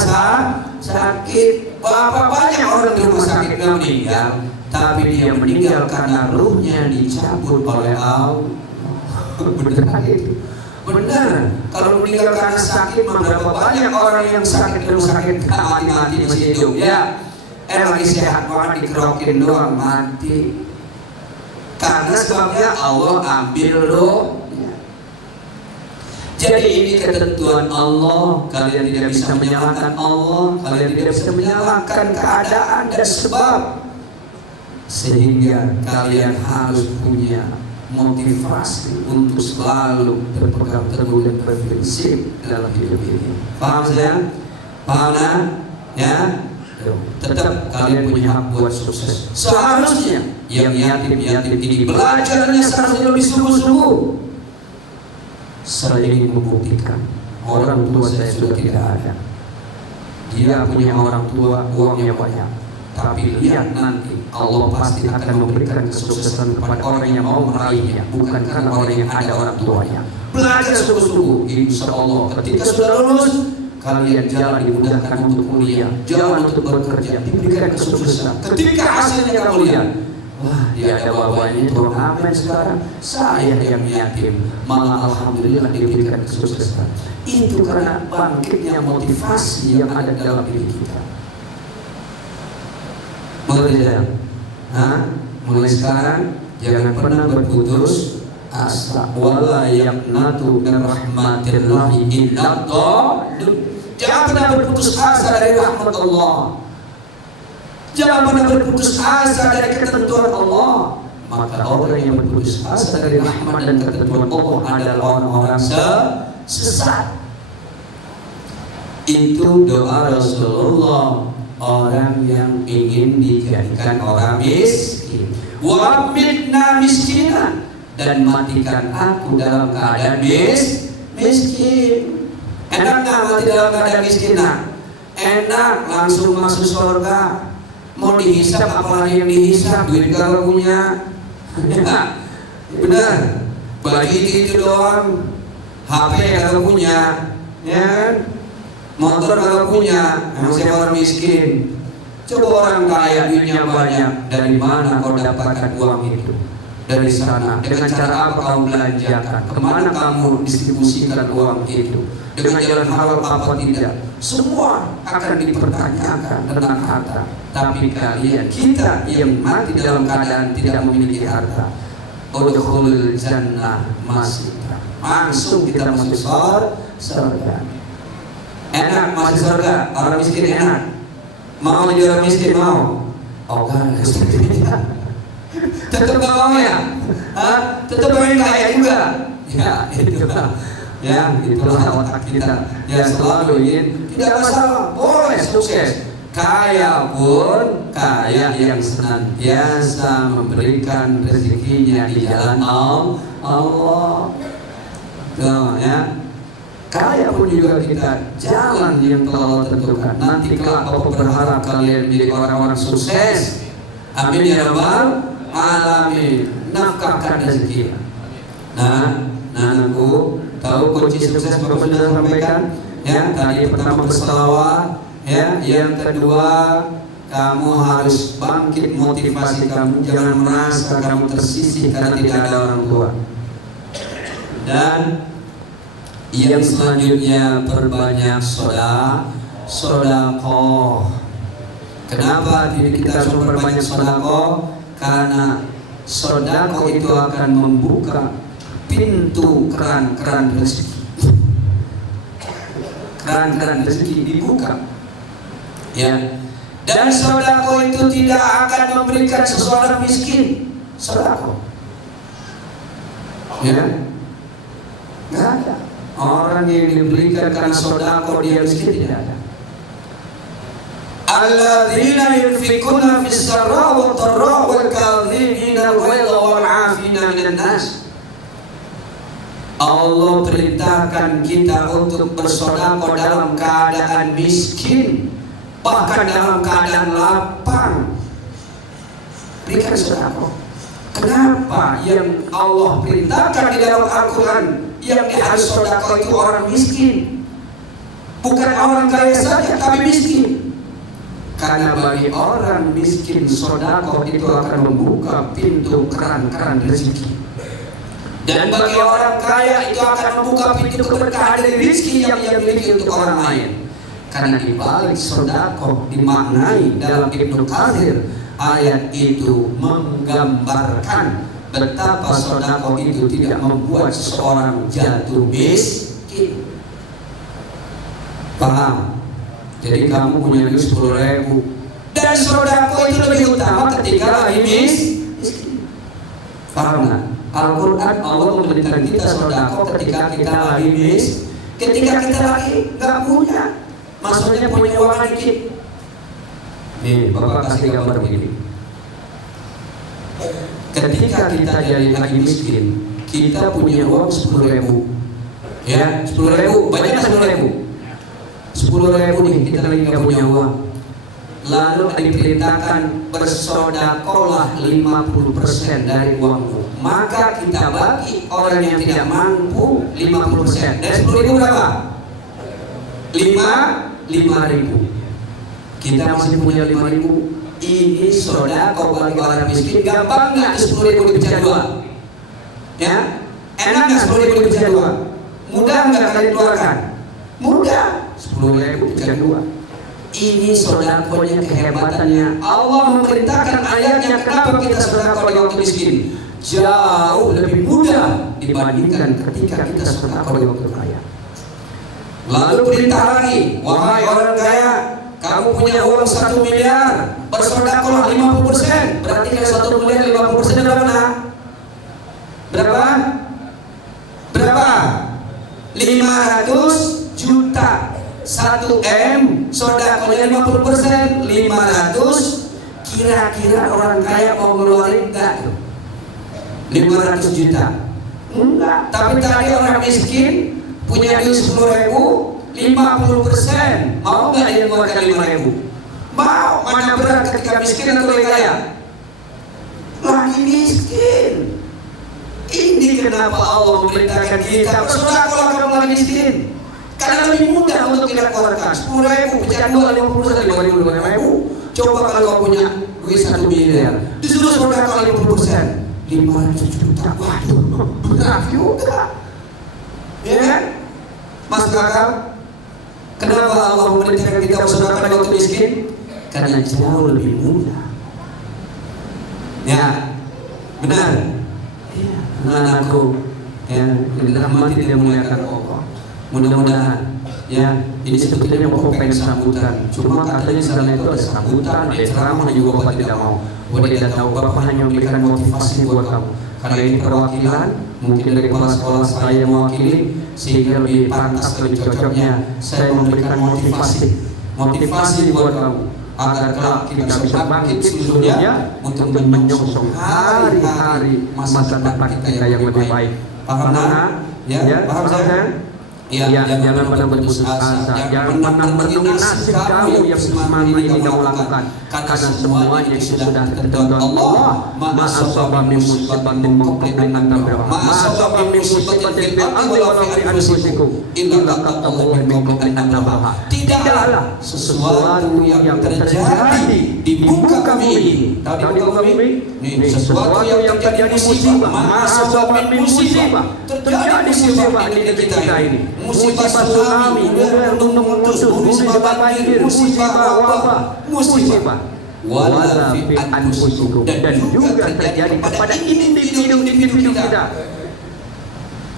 sakit. Bapak banyak orang di rumah sakit yang meninggal, tapi dia meninggal karena ruhnya dicabut oleh Allah. Benar itu. Benar. Kalau meninggal karena sakit, berapa banyak orang yang sakit di rumah sakit mati-mati masih hidup ya. Lagi sehat banget dikerokin doang mati. Karena sebabnya Allah ambil rohnya. Jadi ini ketentuan Allah. Kalian tidak bisa menyalahkan Allah. Kalian tidak bisa menyalahkan keadaan dan sebab. Sehingga kalian harus punya motivasi untuk selalu berpegang teguh dan berprinsip dalam hidup ini. Paham saya? Paham ya? Tetap kalian punya hak buat sukses. Seharusnya yang yatim-yatim ini belajarnya seharusnya lebih sungguh-sungguh. Saya ingin membuktikan orang tua saya sudah tidak ada. Dia punya orang tua, uangnya banyak. Tapi lihat nanti Allah pasti akan memberikan kesuksesan kepada orang yang mau meraihnya, bukan karena orang yang ada orang tuanya. Belajar sungguh-sungguh, insya Allah ketika sudah lulus, kalian jalan dimudahkan untuk kuliah, jalan untuk bekerja, diberikan kesuksesan. Ketika hasilnya kamu lihat, wah dia ada bapaknya, Tuhan amin sekarang, saya yang yatim, malah alhamdulillah diberikan kesuksesan. Itu karena bangkitnya motivasi yang ada dalam diri kita. Mengerti saya? Mulai sekarang jangan pernah berputus asa. Wala yaqnatu min rahmatillahi illa dhallun. Jangan pernah berputus asa dari rahmat Allah. Jangan pernah berputus asa dari ketentuan Allah. Maka orang yang berputus asa dari rahmat dan ketentuan Allah adalah orang-orang sesat. Itu doa Rasulullah, orang yang ingin dijadikan orang miskin. Wa mitna miskinan, dan matikan aku dalam keadaan miskin. Enak nggak mati dalam keadaan miskin? Enak, langsung masuk surga. Mau dihisap apalagi yang dihisap, duit kalau punya. Benar, bagi itu doang. HP kalau punya, ya kan? Motor kalau punya, emang siapa orang miskin? Coba orang kaya duitnya banyak, dari mana kau dapatkan uang itu? Dari sana. Dengan cara apa kamu belanjakan? Kemana kamu distribusikan uang itu? Dengan jalan halal apa tidak? Semua akan dipertanyakan tentang harta. Tapi kalian, kita yang mati dalam keadaan tidak memiliki harta, udkhulul jannah masih langsung kita masuk surga. Enak masuk surga, orang miskin enak. Mau jadi orang miskin mau? Oh kan, tetap gak mau ya? Tetap pengen kaya juga? Ya itulah. Ya itulah otak kita. Ya selalu ingin, tidak masalah, boleh sukses. Kaya pun kaya yang senantiasa memberikan rezekinya di jalan Allah. Tuh ya. Kaya pun juga kita jalan yang telah Allah tentukan. Nanti kelak Bapak berharap kalian menjadi orang-orang sukses. Amin ya rabbal alamin. Nafkahkan rezeki. Nah, anakku, tahu kunci sukses Bapak sudah sampaikan? Ya, tadi pertama berselawat. Ya, yang kedua kamu harus bangkit motivasi kamu. Jangan merasa kamu tersisih karena tidak ada orang tua. Dan yang selanjutnya perbanyak sedekah. Kenapa kita harus memperbanyak sedekah? Karena sedekah itu akan membuka pintu keran-keran rezeki. Keran-keran rezeki dibuka. Ya. Dan sedekah itu tidak akan memberikan seseorang miskin. Sedekah. Ya. Enggak ada. Orang yang diberikan karena sedekah dia miskin tidak ada. Alladzina yunfikuna fis sarra wad dharra wal kadhimina al-ghaidha wal 'afina 'anil nas. Allah perintahkan kita untuk bersedekah dalam keadaan miskin bahkan dalam keadaan lapang, berikan sedekah. Kenapa yang Allah perintahkan di dalam Al-Quran yang harus sedekah itu orang miskin, bukan orang kaya saja tapi miskin? Karena bagi orang miskin sedekah itu akan membuka pintu keran-keran rezeki, dan bagi orang kaya itu akan membuka pintu keberkahan dari rezeki yang ia miliki untuk orang lain. Karena di balik sedekah dimaknai dalam Ibnu Katsir, ayat itu menggambarkan betapa sedekah itu tidak membuat seseorang jatuh miskin. Paham? Jadi kamu punya duit 10.000 dan sedekah itu lebih utama ketika lagi miskin. Paham nggak? Al-Quran Allah memerintahkan kita sedekah ketika kita lagi ketika kita lagi nggak punya. Maksudnya punya uang dikit. Nih, Bapak kasih gambar begini. Ketika kita jadi lagi miskin, kita punya uang 10.000. Ya, 10.000, banyak 10.000. 10.000 nih, kita lagi nggak punya uang. Lalu diperintahkan bersedekahlah 50% dari uangmu. Maka kita bagi orang yang tidak mampu 50%. Dari 10.000 berapa? 5.000. Kita masih punya 5.000. Ini sedekah bagi orang miskin. Gampang nggak 10.000 dipecah dua? Ya, enak nggak 10.000 dipecah dua? Mudah nggak kalian keluarkan? Mudah. 10.000 dipecah dua. Ini sedekahnya, kehebatannya. Allah memerintahkan ayatnya kenapa kita sedekah bagi orang miskin jauh lebih mudah dibandingkan ketika kita sedekah bagi orang kaya. Lalu perintah lagi, wahai orang kaya, kamu punya uang 1 miliar, bersedekahlah 50%. Berarti kalau 1 miliar 50% berapa? Berapa? Berapa? 500 juta. 1 M, sedekahnya 50%, 500. Kira-kira orang kaya mau ngeluarin enggak tuh? 500 juta? Enggak. Tapi tadi orang miskin punya duit 10.000, 50%. Mau nggak dia mengeluarkan 5.000? Mau. Mana berat ketika miskin atau lagi kaya? Lagi miskin. Ini kenapa Allah memerintahkan kita bersedekah kalau kamu lagi miskin. Karena lebih mudah untuk kita keluarkan. 10.000 pecah 2, 50%, 5.000, 5.000. Coba kalau kamu punya duit 1 miliar, disuruh sedekah 50%, 500 juta. Waduh, berat juga. Ya kan? Mas kakak, kenapa Allah memerintahkan kita bersedekah bagi orang miskin? Karena jauh lebih mudah. Ya, benar. Ya, anak-anakku yang dirahmati dan dimuliakan Allah. Mudah-mudahan ya, ini sebetulnya Bapak pengen sambutan. Cuma katanya sekarang itu ada sambutan, ada ceramah juga Bapak tidak mau. Bapak tidak tahu, Bapak hanya memberikan motivasi buat kamu. Karena ini perwakilan, mungkin dari kepala sekolah saya mewakili, sehingga lebih pantas, lebih cocoknya saya memberikan motivasi buat kamu agar kelak kita bisa bangkit seluruhnya untuk menyongsong hari-hari masa depan kita yang lebih baik. Paham ya? Paham saya? Ya, jangan pernah berputus asa, jangan pernah merenungi nasib kamu yang selama ini kamu lakukan, karena semuanya sudah tertentu Allah. Ma asaba min musibatin min annabiha, ma asaba min musibatin fil ardi wa la fi anfusikum illa qatallahu minkum annabaha. Tidaklah sesuatu yang terjadi di muka kami ini. Tahu di muka kami ini sesuatu yang terjadi musibah, ma asaba min musibah, terjadi musibah di negeri kita ini. Musibah tsunami, gunung meletus, musibah banjir, musibah wabah, musibah wala fi anfusikum, dan juga terjadi kepada individu kita.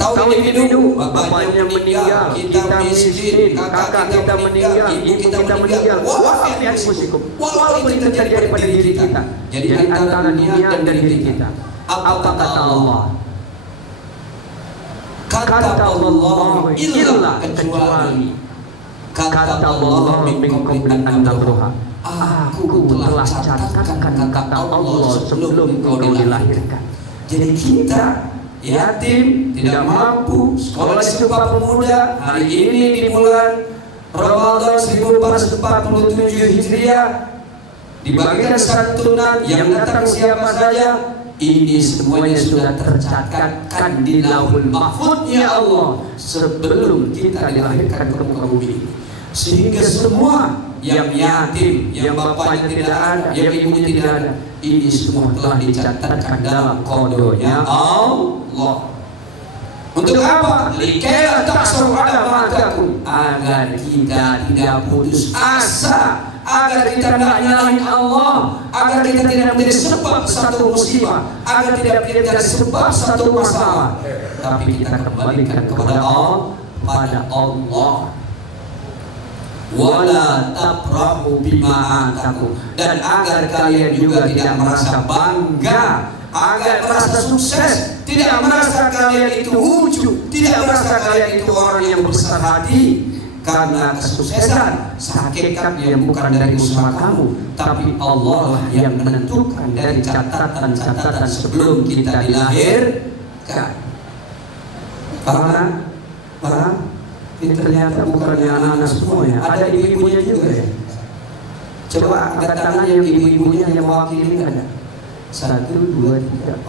Tahu individu, bapaknya meninggal, kita miskin, kakak kita meninggal, ibu kita meninggal, wala fi anfusikum, walaupun itu terjadi pada diri kita. Jadi antara dunia dan diri kita. Apa kata Allah? Kata Allah illa kecuali kata Allah minkum an nabruha. Aku telah catatkan kata Allah sebelum kau dilahirkan. Jadi kita yatim, tidak mampu, sekolah di Sumpah Pemuda hari ini di bulan Ramadan 1447 Hijriah, dibagikan santunan yang datang siapa saja, ini semuanya sudah tercatatkan di Lauhul Mahfuznya Allah sebelum kita dilahirkan ke muka bumi ini. Sehingga semua yang yatim, yang bapaknya tidak ada, yang ibunya tidak ada, ini semua telah dicatatkan dalam qadanya Allah. Untuk apa? Likaila ta'saru ala ma takum, agar kita tidak putus asa, agar kita tidak nyalahin Allah, agar kita tidak menjadi sebab satu musibah, agar tidak menjadi sebab satu masalah, tapi kita kembalikan kepada Allah, wala tafrahu bima atakum, dan agar kalian juga tidak merasa bangga, agar merasa sukses, tidak merasa kalian itu ujub, tidak merasa kalian itu orang yang besar hati, karena kesuksesan hakikatnya bukan dari usaha kamu, tapi Allah lah yang menentukan dari catatan-catatan sebelum kita dilahirkan. Karena ini ternyata bukannya anak-anak semuanya, ada ibu-ibunya juga ya. Coba angkat tangan yang ibu-ibunya yang mewakili, ada 1, 2, 3.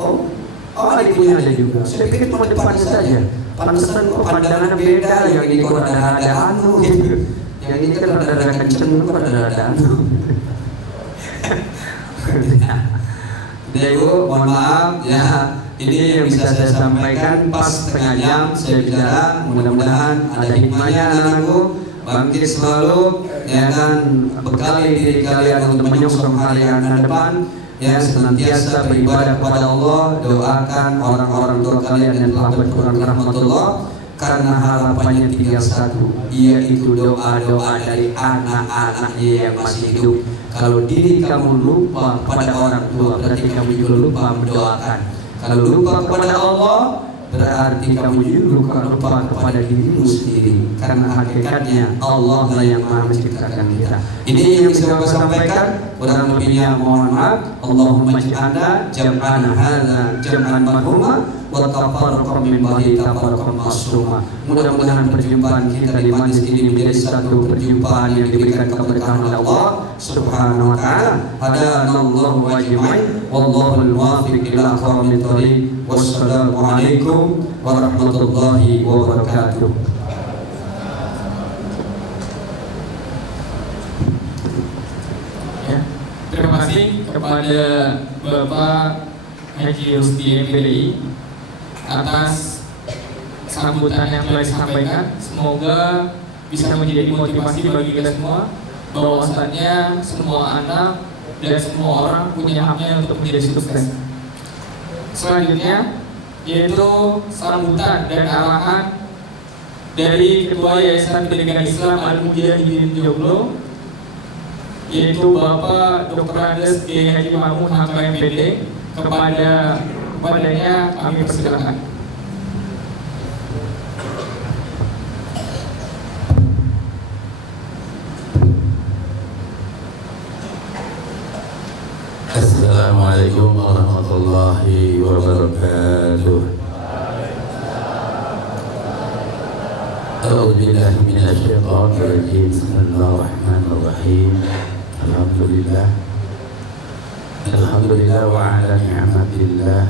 Oh ada ibunya ada juga. Saya pikir cuma depan saja. Pantesan kok pandangan beda, yang ini kok ada anu gitu. Yang ini kan ada kenceng, kok ada anu. Ibu, mohon maaf ya. Ini yang bisa saya sampaikan pas setengah jam saya bicara. Mudah-mudahan ada hikmahnya anak-anakku, bangkit selalu ya kan, bekali diri kalian untuk menyongsong hari yang akan depan, ya senantiasa beribadah kepada Allah, doakan orang-orang tua kalian yang telah berkurang rahmatullah, karena harapannya tinggal satu, yaitu doa-doa dari anak-anaknya yang masih hidup. Kalau diri kamu lupa pada orang tua, berarti kamu juga lupa mendoakan. Kalau lupa kepada Allah, berarti kamu juga lupa kepada dirimu sendiri, karena hakikatnya Allah lah yang Maha menciptakan kita. Ini yang bisa saya sampaikan, kurang lebihnya mohon maaf. Allahumma ij'alna jam'ana hadza jam'an marhuma wa tafarraqna min ba'di tafarraqan ma'suma. Mudah-mudahan perjumpaan kita di majlis ini menjadi satu perjumpaan yang diberikan keberkahan oleh Allah Subhanahu wa taala. Hadanallahu wa ajma'in, wallahu al-muwaffiq ila aqwamit thoriq. Wassalamualaikum warahmatullahi wabarakatuh. Ya, terima kasih kepada Bapak Haji Rusdi MPDI atas sambutan yang telah disampaikan. Semoga bisa menjadi motivasi bagi kita semua, bahwasannya semua anak dan semua orang punya haknya untuk menjadi sukses. Selanjutnya yaitu sambutan dan arahan dari Ketua Yayasan Pendidikan Islam Al-Mujahidin Joglo, yaitu Bapak Dr. Andes G. Haji Mahmud HKMPD. Kepadanya kami persilakan. Assalamualaikum warahmatullahi wabarakatuh. A'udzubillahi minasyaitonir rajim. Bismillahirrahmanirrahim. Alhamdulillah wa ala ni'matillah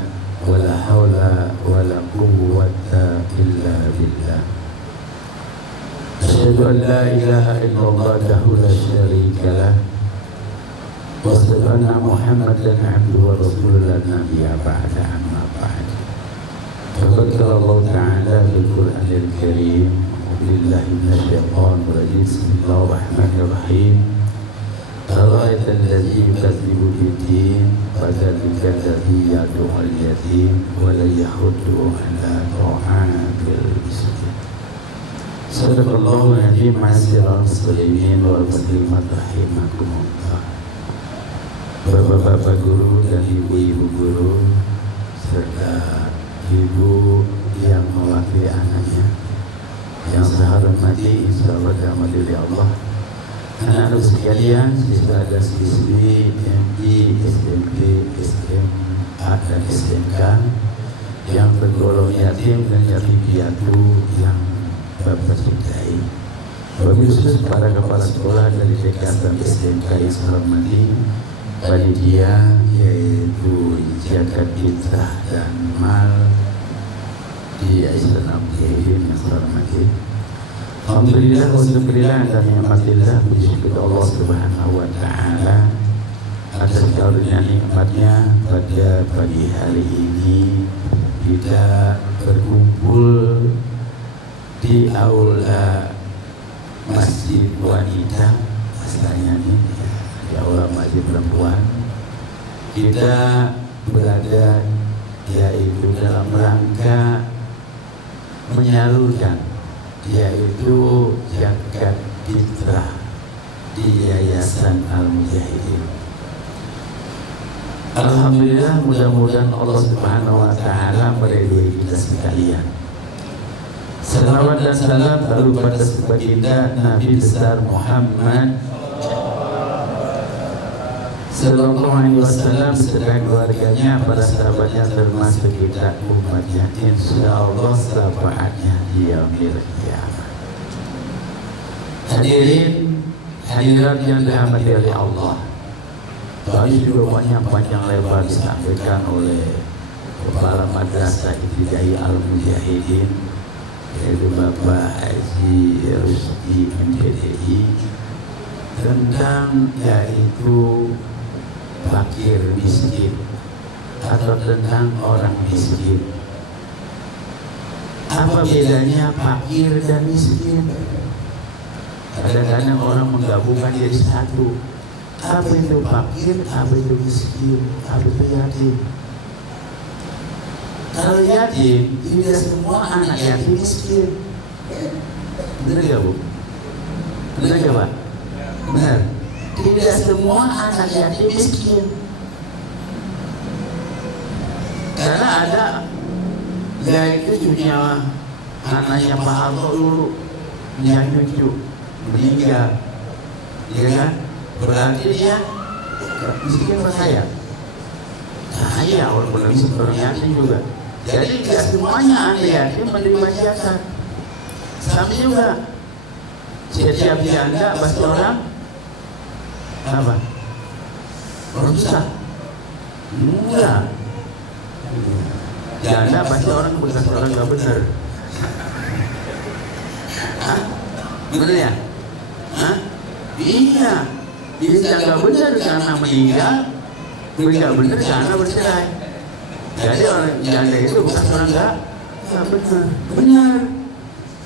wa la hawla wa la quwwata illa billah. Asyhadu an la ilaha illallah wahdahu la syarika lah. وأشهد أن محمدا عبده ورسوله لا نبي بعده أما بعد. فقد قال الله تعالى في القرآن الكريم: أعوذ بالله من الشيطان الرجيم، بسم الله الرحمن الرحيم. أرأيت الذي يكذب بالدين فذلك الذي يدعو اليتيم ولا يحض على طعام المسكين. صدق الله العظيم. معاشر المسلمين والمسلمات رحمكم الله. Bapak-bapak guru dan ibu-ibu guru serta ibu yang mewakili anaknya yang saya hormati, insyaallah dirahmati oleh Allah. Anak-anak sekalian, siswa dan siswi MI, SMP, SMA dan SMK yang tergolong yatim dan yatim piatu yang Bapak cintai. Wabil khusus para kepala sekolah dari TK sampai SMK yang saya hormati, panitia yaitu zakat fitrah dan mal di Yayasan Abdihim yang saya hormati. Alhamdulillah wa syukurillah dan ni'matillah, puji syukur Allah Subhanahu wa taala atas karunia nikmatnya pada pagi hari ini kita berkumpul di aula Masjid Wanita, asalnya ini di aula Masjid Perempuan. Kita berada yaitu dalam rangka menyalurkan yaitu zakat fitrah di Yayasan Al-Mujahidin. Alhamdulillah, mudah-mudahan Allah Subhanahu wa taala meridhoi kita sekalian. Salawat dan salam lalu pada baginda Nabi besar Muhammad Sallallahu Alaihi Wasallam serta keluarganya, para sahabatnya, termasuk kita umatnya, insyaallah syafaatnya di yaumil qiyamah. Hadirin hadirat yang dirahmati oleh Allah, tadi juga banyak panjang lebar disampaikan oleh Kepala Madrasah Ibtidaiyah Al-Mujahidin, yaitu Bapak Haji Rusdi MPDI, tentang yaitu fakir miskin atau tentang orang miskin. Apa bedanya fakir dan miskin? Kadang-kadang orang menggabungkan jadi satu. Apa itu fakir, apa itu miskin, apa itu yatim? Kalau yatim, tidak semua anak yatim miskin. Benar gak, Bu? Benar gak, Pak? Benar. Tidak semua anak yatim miskin. Karena ada yaitu punya anaknya Pak Harto dulu, punya cucu meninggal, ya kan? Berarti dia miskin apa kaya? Kaya, walaupun lebih seperti yatim juga. Jadi tidak semuanya anak yatim menerima zakat. Sama juga setiap janda pasti orang apa? Orang susah? Enggak. Janda pasti orang bekas orang nggak benar. Hah? Benar ya? Hah? Iya. Dia nggak benar karena meninggal, nggak benar karena bercerai. Jadi orang janda itu bekas orang nggak benar. Benar.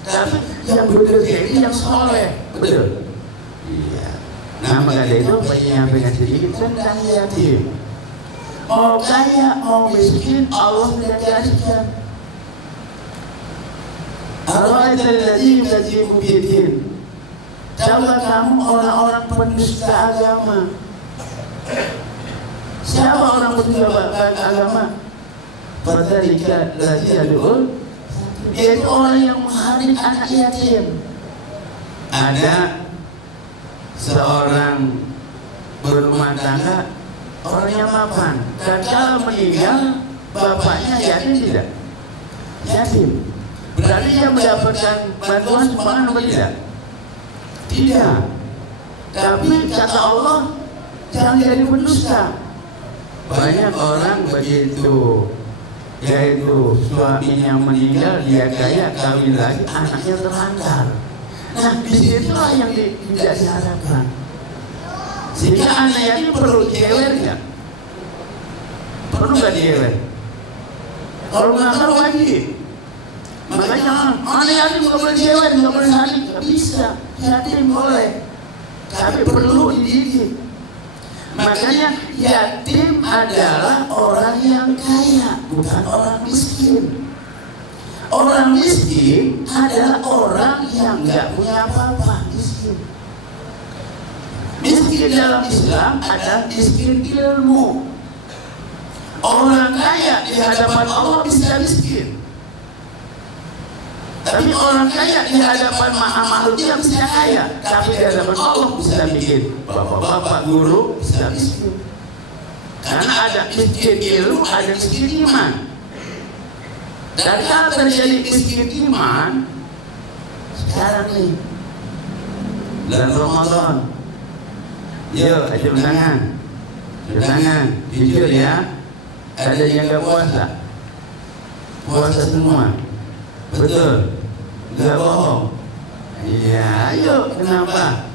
Tapi yang benar ini yang soleh, betul. Iya. Nah, maka dari itu menyampaikan sedikit tentang yatim. Mau kaya, mau miskin, Allah sudah gariskan. Ar-ra'aita allazi yukadzibu bid-din. Coba kamu orang-orang pendusta agama. Siapa orang pendusta agama? Fadzalika allazi yad'ul, yaitu orang yang menghadir anak yatim. Ada seorang berumah tangga, orang yang mapan, dan kalau meninggal bapaknya yatim tidak? Yatim. Berarti dia mendapatkan bantuan sumbangan atau tidak? Tidak. Tapi kata Allah, jangan jadi pendusta. Banyak orang begitu, yaitu suaminya meninggal, dia kaya, kawin lagi, anaknya terlantar. Nah, disitulah yang tidak diharapkan. Sehingga anak yatim perlu jewer nggak? Perlu nggak jewer? Kalau nggak perlu wajib. Makanya anak yatim nggak boleh jewer, nggak boleh saling, nggak bisa. Yatim boleh, tapi perlu dididik. Makanya yatim adalah orang yang kaya, bukan orang miskin. Orang miskin adalah orang yang nggak punya apa-apa, miskin. Miskin dalam Islam adalah miskin ilmu. Orang kaya di hadapan Allah bisa miskin, tapi orang kaya di hadapan makhluknya bisa kaya, tapi di hadapan Allah bisa miskin. Bapak-bapak guru bisa miskin. Karena ada miskin ilmu, ada miskin iman. Dan kalau terjadi miskin iman, sekarang nih bulan Ramadan. Yuk, acung tangan. Acung tangan. Jujur ya. Ada yang nggak puasa? Puasa semua. Betul. Nggak bohong. Iya, ayo. Kenapa?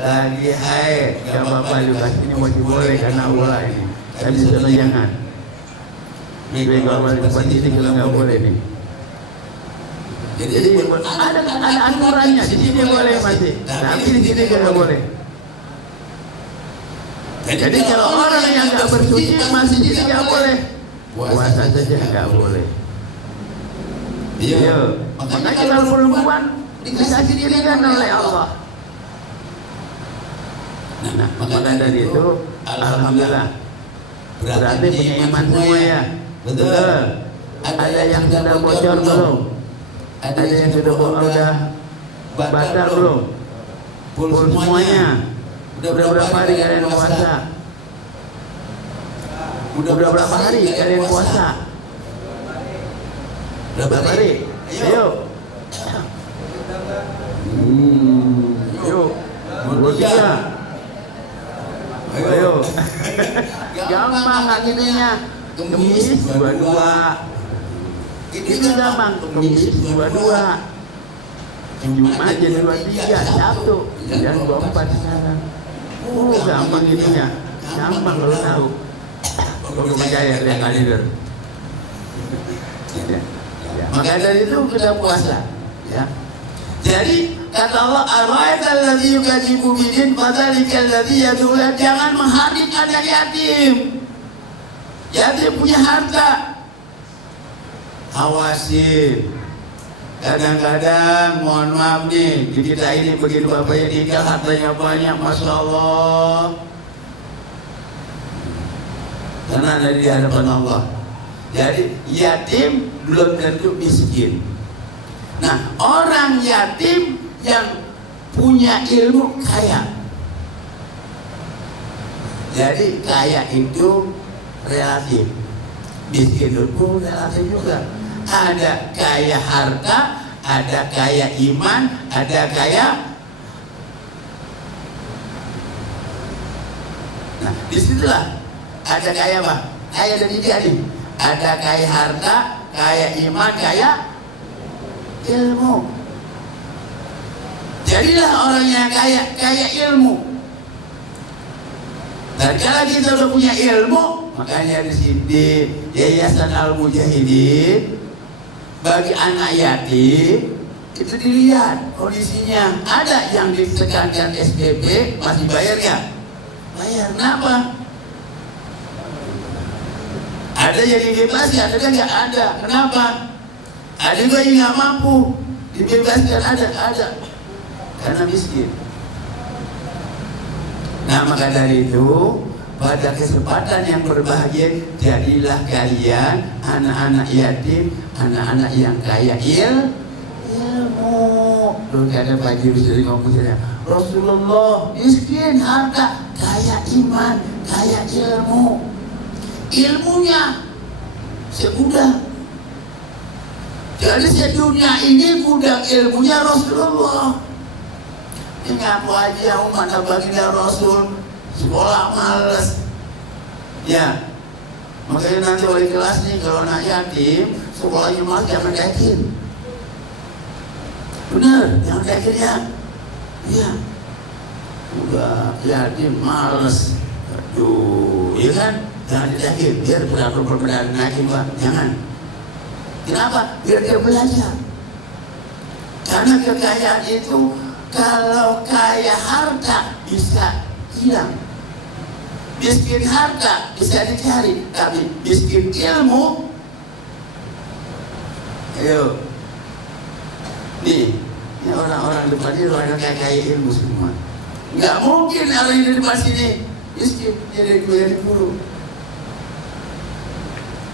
Lagi haid. Gak apa-apa juga. Ini masih boleh karena ulah ini. Tapi sebenarnya jangan. Ini kalau boleh tempat ini kalau nggak boleh nih. Jadi ada aturannya. Di sini boleh masih. Tapi di sini nggak boleh. Jadi kalau orang yang nggak bersuci masih di sini nggak boleh. Puasa saja nggak boleh. Iya. Makanya kalau perempuan dikasih dirikan oleh Allah. Nah, maka dari itu alhamdulillah. Berarti punya iman semua ya. Betul. Ada yang sudah bocor belum? Ada yang sudah batal belum? Full semuanya. Udah berapa hari kalian puasa? Udah berapa hari kalian puasa? Berapa hari? Ayo. Yuk. Bertiga. Ayo. Gampang nggak gininya? Kemis 22. Ini gampang. Kemis 22. Jumat jadi 23. Sabtu dan 24 sekarang. Gampang gininya. Gampang kalau tahu. Kalau percaya yang hadir. Maka dari itu kita puasa. Ya. Jadi kata Allah, "Ar-ra'aital ladzi yukadzibu bidin fadzalikal ladzi yad'u." Jangan menghadik anak yatim. Yatim punya harta. Awasi. Kadang-kadang mohon maaf nih, di kita ini begitu bapaknya nikah hartanya banyak, masya Allah. Karena ada di hadapan Allah. Jadi yatim belum tentu miskin. Nah, orang yatim yang punya ilmu kaya. Jadi kaya itu relatif, miskin itu relatif juga. Ada kaya harta, ada kaya iman, ada kaya. Nah, disitulah ada kaya apa? Kaya dari jadi. Ada kaya harta, kaya iman, kaya ilmu. Jadilah orang yang kaya ilmu. Dan kalau kita sudah punya ilmu, makanya di sini Yayasan Al-Mujahidin bagi anak yatim itu dilihat kondisinya. Ada yang ditekankan SPP masih bayar ya? Bayar. Kenapa? Ada yang dibebaskan, ada nggak ada. Kenapa? Ada juga yang nggak mampu dibebaskan, ada. Karena miskin. Nah, maka dari itu pada kesempatan yang berbahagia, jadilah kalian anak-anak yatim, anak-anak yang kaya ilmu. Loh, ada Pak Jiru dari ngomongnya, Rasulullah miskin harta, kaya iman, kaya ilmu. Ilmunya segudang. Jadi sedunia ini gudang ilmunya Rasulullah. Ini ngaku aja umat baginda Rasul sekolah males. Ya, makanya nanti wali kelas nih kalau anak yatim sekolahnya males jangan yatim. Bener, jangan yatim ya. Iya. Udah yatim males. Aduh, iya kan? Jangan yatim, biar perbedaan yatim Pak. Jangan. Kenapa? Biar dia belajar. Karena kekayaan itu kalau kaya harta bisa hilang, miskin harta bisa dicari, tapi miskin ilmu, ayo, nih, ini orang-orang depan ini orang kaya ilmu semua. Nggak mungkin orang yang di depan sini miskin, jadi guru.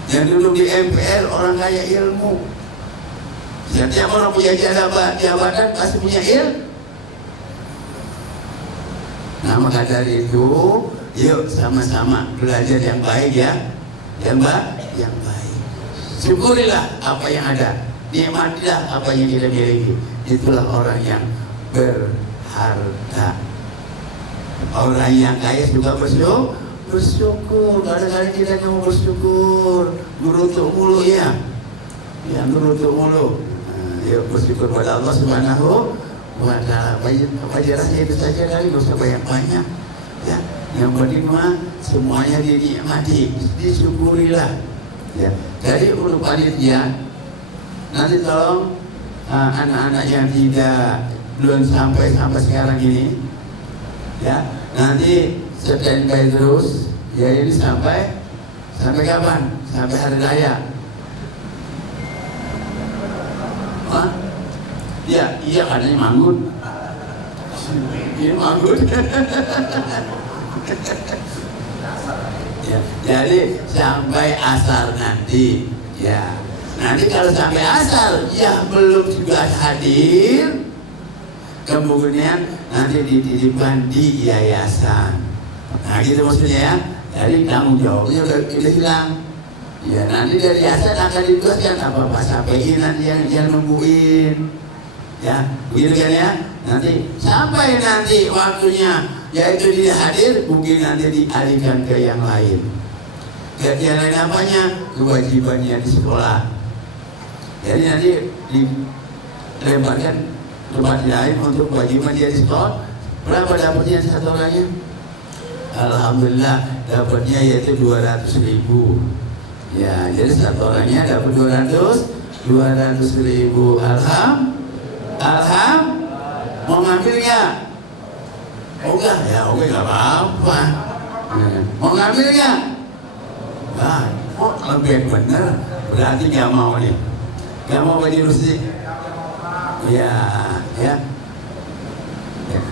Yang duduk di MPR orang kaya ilmu. Setiap orang punya jabatan pasti punya ilmu. Nah, maka dari itu, yuk sama-sama belajar yang baik ya, yang baik. Syukurilah apa yang ada, nikmatilah apa yang kita miliki. Itulah orang yang berharga. harta. Orang yang kaya juga bersyukur. Kadang-kadang kita mau bersyukur, gerutuk mulu ya, gerutuk mulu. Ya bersyukur pada Allah Subhanahu wa Ta'ala. Pelajarannya itu saja kali, gak usah banyak-banyak. Ya, yang penting mah semuanya dinikmati, disyukurilah. Ya, jadi untuk panitia nanti tolong anak-anak yang belum sampai sekarang ini, ya nanti standby terus. Ya ini sampai kapan? Sampai hari raya. Hah? Ya, iya katanya manggut. Ini manggut. Ya, jadi sampai asar nanti. Ya, nanti kalau sampai asar yang belum juga hadir, kemungkinan nanti dititipkan di yayasan. Nah gitu maksudnya ya. Jadi tanggung jawabnya udah hilang. Ya nanti dari yayasan akan ditugaskan apa sampai nanti yang nungguin. Ya begitu kan ya. Nanti sampai nanti waktunya yaitu dia hadir, mungkin nanti dialihkan ke yang lain. Ke yang lain apanya? Kewajibannya di sekolah. Jadi nanti dilemparkan tempat lain untuk kewajiban dia di sekolah. Berapa dapatnya satu orangnya? Alhamdulillah dapatnya yaitu 200.000. Ya, jadi satu orangnya dapat 200.000. Alhamdulillah. Mau ngambil nggak? Enggak, ya oke nggak apa-apa. Mau ngambil nggak? Nah, lebih bener berarti nggak mau nih. Nggak mau bagi rusik. Ya.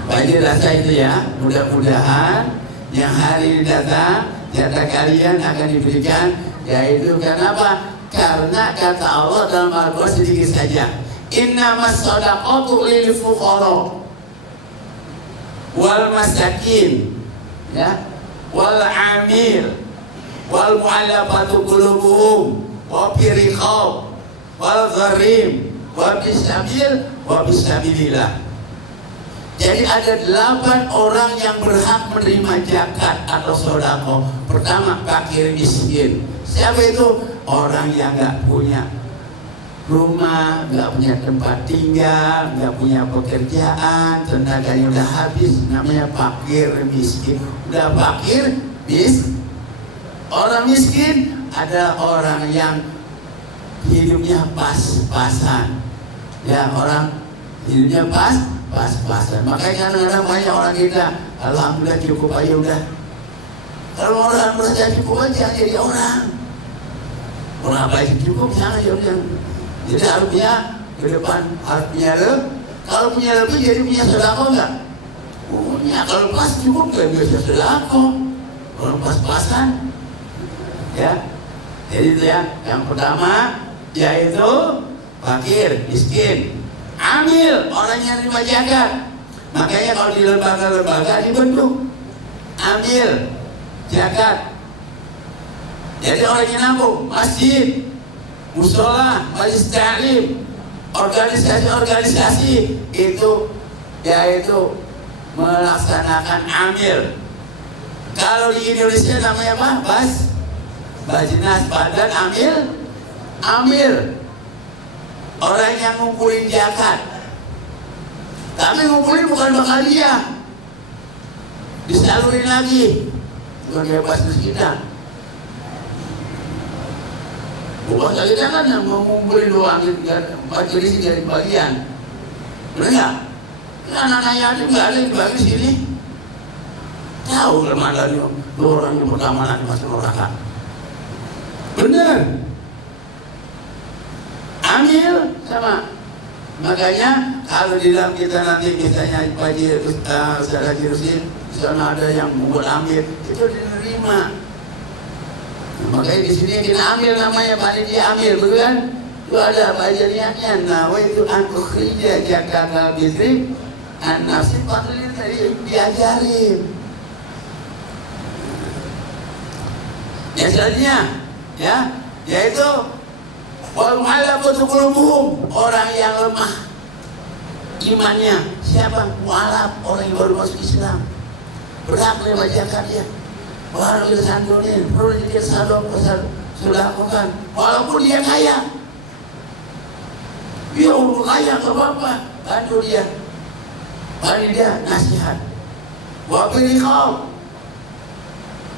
Bagi rasa itu ya. Mudah-mudahan yang hari ini datang jatah kalian akan diberikan, yaitu kenapa? Karena kata Allah dalam Al-Quran sedikit saja. Innamas shadaqatu lil fuqara wal masakin, ya, wal amil, wal mu'allafatu qulubuhum, wa fi riqab, wal gharim, wa bisabilillah. Jadi ada 8 orang yang berhak menerima zakat atau sedekah. Pertama, fakir miskin. Siapa itu? Orang yang nggak punya rumah, nggak punya tempat tinggal, nggak punya pekerjaan, tenaganya udah habis, namanya fakir miskin. Udah fakir, orang miskin ada orang yang hidupnya pas-pasan, ya orang hidupnya pas-pasan. Makanya kadang-kadang banyak orang kita, alhamdulillah cukup aja udah. Kalau orang merasa cukup aja jadi orang apa yang cukup jangan jangan. Jadi harusnya ke depan harus punya lebih. Kalau punya lebih jadi punya sedekah enggak? Punya. Kalau pas cukup enggak bisa sedekah. Kalau pas-pasan, ya. Jadi itu ya. Yang pertama yaitu fakir, miskin, amil, orang yang terima zakat. Makanya kalau di lembaga-lembaga dibentuk amil zakat. Jadi orang yang nabung masjid, musola, majelis taklim, organisasi itu yaitu melaksanakan amil. Kalau di Indonesia namanya apa? Bajnas, badan amil. Orang yang ngumpulin zakat. Tapi ngumpulin bukan bakal dia. Disalurin lagi. Bukan kayak basnas kita. Bukan kali kan yang mengumpulin doang majelis dari bagian. Benar nggak? Anak-anak yatim nggak ada yang dibagi sini. Tahu Ramadan itu orang yang pertama nanti masuk neraka. Benar. Amil sama. Makanya kalau di dalam kita nanti misalnya Haji Ustaz Haji Rusin, di sana ada yang membuat amil, itu diterima. Makanya di sini kita ambil namanya panitia amil, betul kan? Itu ada bagiannya. Nah, itu an-ukhrija Jakarta Bisri an-nafsi patlin tadi diajarin. Ya selanjutnya, ya, yaitu wal mu'allafatu qulubuhum, orang yang lemah imannya. Siapa? Mualaf, orang yang baru masuk Islam. Berhak membacakan dia. Baru disantunin, perlu dikasih sudah lakukan. Walaupun dia kaya, dia udah kaya ke bapak, bantu dia. Bagi dia nasihat. Wabili kau,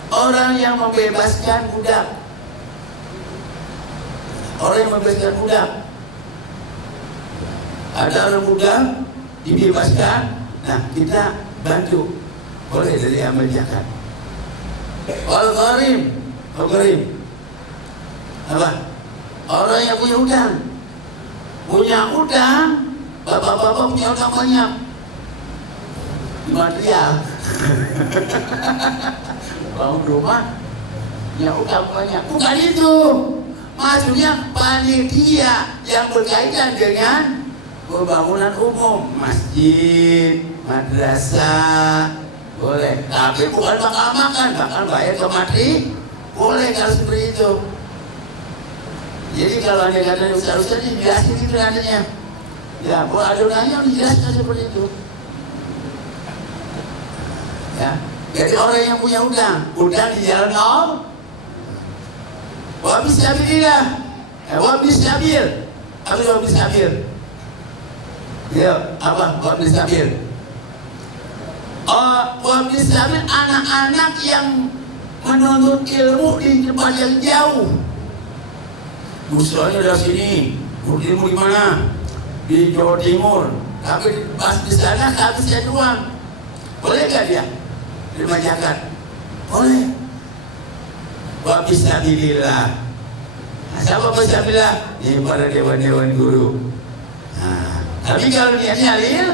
orang yang membebaskan budak. Orang yang membebaskan budak. Ada orang budak dibebaskan, nah kita bantu. Boleh dari amal zakat. Al-gharim, apa? Orang yang punya utang, bapak-bapak punya utang banyak, material, bangun rumah, punya utang banyak. Bukan itu, maksudnya panitia yang berkaitan dengan pembangunan umum, masjid, madrasah. Boleh, tapi bukan bakal makan, bakal bayar ke mati. Boleh kalau seperti itu. Jadi kalau anda kata ustaz-ustaz ini jelasin itu nantinya. Ya, kalau ada nanya dijelaskan seperti itu. Ya, jadi orang yang punya utang di jalan Allah. Wabis sabilillah, wabis sabil. Apa itu wabis sabil? Ya, apa wabis sabil? Wabis sabil anak-anak yang menuntut ilmu di tempat yang jauh. Misalnya dari sini, ilmu di mana? Di Jawa Timur. Tapi pas di sana kehabisan uang. Boleh gak dia terima zakat? Boleh. Wabis sabilillah. Siapa fisabilillah? Ini para dewan-dewan guru. Nah, tapi kalau niatnya lil,